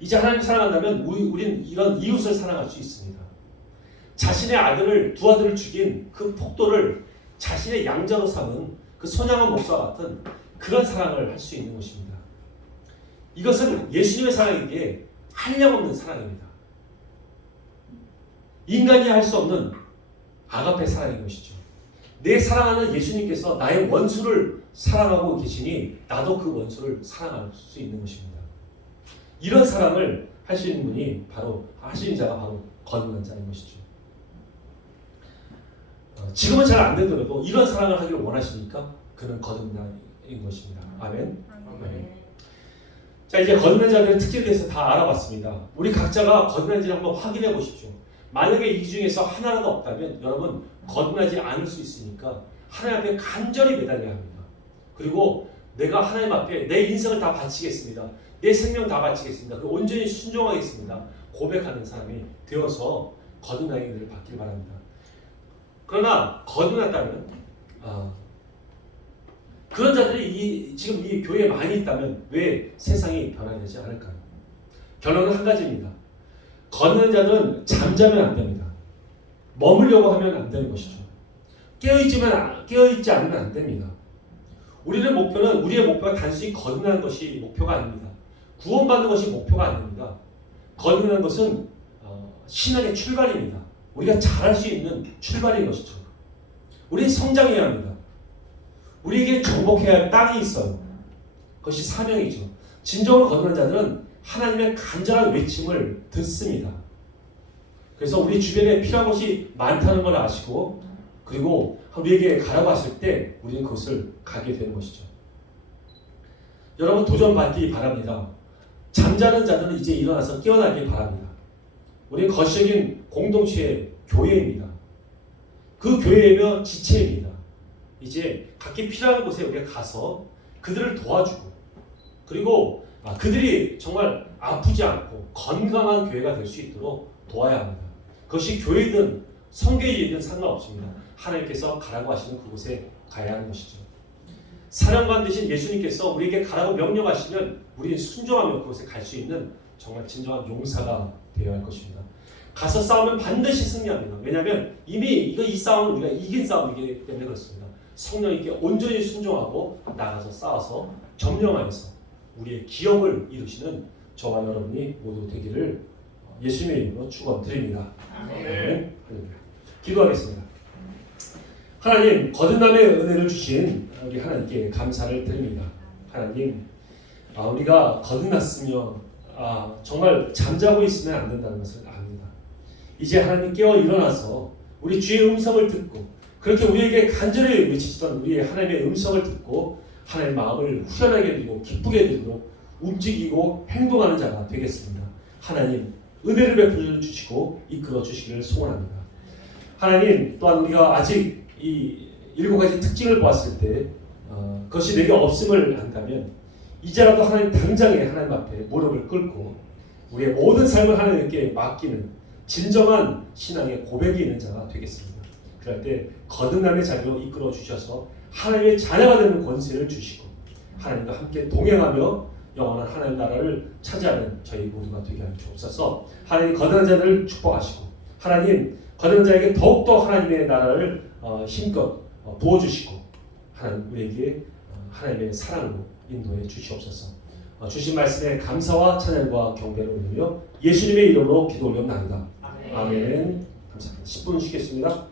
이제 하나님 사랑한다면 우리는 이런 이웃을 사랑할 수 있습니다. 자신의 두 아들을 죽인 그 폭도를 자신의 양자로 삼은 그 손양원 목사와 같은 그런 사랑을 할 수 있는 것입니다. 이것은 예수님의 사랑이기에 한량없는 사랑입니다. 인간이 할 수 없는 아가페 사랑인 것이죠. 내 사랑하는 예수님께서 나의 원수를 사랑하고 계시니 나도 그 원수를 사랑할 수 있는 것입니다. 이런 사랑을 할 수 있는 분이 바로 하시는 자가 바로 거듭난 자인 것이죠. 지금은 잘 안 되더라도 이런 사랑을 하기를 원하시니까 그는 거듭난 것입니다. 아멘. 아멘. 자, 이제 거듭난 자들의 특징에 대해서 다 알아봤습니다. 우리 각자가 거듭난지를 한번 확인해 보십시오. 만약에 이 중에서 하나라도 없다면 여러분 거듭나지 않을 수 있으니까 하나님 앞에 간절히 매달려야 합니다. 그리고 내가 하나님 앞에 내 인생을 다 바치겠습니다. 내 생명 다 바치겠습니다. 그리고 온전히 순종하겠습니다. 고백하는 사람이 되어서 거듭나는 일을 받기를 바랍니다. 그러나 거듭났다면 그런 자들이 지금 이 교회에 많이 있다면 왜 세상이 변화되지 않을까요? 결론은 한 가지입니다. 거듭난 자는 잠자면 안 됩니다. 머물려고 하면 안 되는 것이죠. 깨어있지 않으면 안 됩니다. 우리의 목표가 단순히 거듭나는 것이 목표가 아닙니다. 구원받는 것이 목표가 아닙니다. 거듭나는 것은 신앙의 출발입니다. 우리가 잘할 수 있는 출발인 것이죠. 우리는 성장해야 합니다. 우리에게 정복해야 할 땅이 있어요. 그것이 사명이죠. 진정으로 거듭난 자들은 하나님의 간절한 외침을 듣습니다. 그래서 우리 주변에 필요한 것이 많다는 걸 아시고 그리고 우리에게 가라고 하실 때 우리는 그것을 가게 되는 것이죠. 여러분 도전받기 바랍니다. 잠자는 자들은 이제 일어나서 깨어나길 바랍니다. 우리는 거시적인 공동체의 교회입니다. 그 교회이며 지체입니다. 이제 각기 필요한 곳에 우리가 가서 그들을 도와주고 그리고 그들이 정말 아프지 않고 건강한 교회가 될 수 있도록 도와야 합니다. 그것이 교회든 성교이든 상관없습니다. 하나님께서 가라고 하시는 그곳에 가야 하는 것이죠. 사령관 되신 예수님께서 우리에게 가라고 명령하시면 우리는 순종하며 그곳에 갈 수 있는 정말 진정한 용사가 되어야 할 것입니다. 가서 싸우면 반드시 승리합니다. 왜냐하면 이미 이 싸움은 우리가 이긴 싸움이기 때문에 그렇습니다. 성령님께 온전히 순종하고 나가서 싸워서 점령하여서 우리의 기업을 이루시는 저와 여러분이 모두 되기를 예수님의 이름으로 축원드립니다. 아멘. 기도하겠습니다. 하나님, 거듭남의 은혜를 주신 우리 하나님께 감사를 드립니다. 하나님, 우리가 거듭났으며 정말 잠자고 있으면 안 된다는 것을 압니다. 이제 하나님 깨어 일어나서 우리 주의 음성을 듣고 그렇게 우리에게 간절히 외치시던 우리의 하나님의 음성을 듣고 하나님의 마음을 후련하게 해드리고 기쁘게 해드리고 움직이고 행동하는 자가 되겠습니다. 하나님, 은혜를 베풀어 주시고 이끌어 주시기를 소원합니다. 하나님, 또한 우리가 아직 이 7가지 특징을 보았을 때 그것이 내게 없음을 안다면 이제라도 하나님 당장에 하나님 앞에 무릎을 꿇고 우리의 모든 삶을 하나님께 맡기는 진정한 신앙의 고백이 있는 자가 되겠습니다. 그럴 때 거듭남의 자리로 이끌어 주셔서 하나님의 자녀가 되는 권세를 주시고 하나님과 함께 동행하며 영원한 하나님 나라를 차지하는 저희 모두가 되게 하여 주옵소서. 하나님 거듭난 자들을 축복하시고 하나님 거듭난 자에게 더욱더 하나님의 나라를 힘껏 부어주시고 하나님 우리에게 하나님의 사랑으로 인도해 주시옵소서. 주신 말씀에 감사와 찬양과 경배를 올리며 예수님의 이름으로 기도 올려옵나이다. 아멘. 감사합니다. 10분 쉬겠습니다.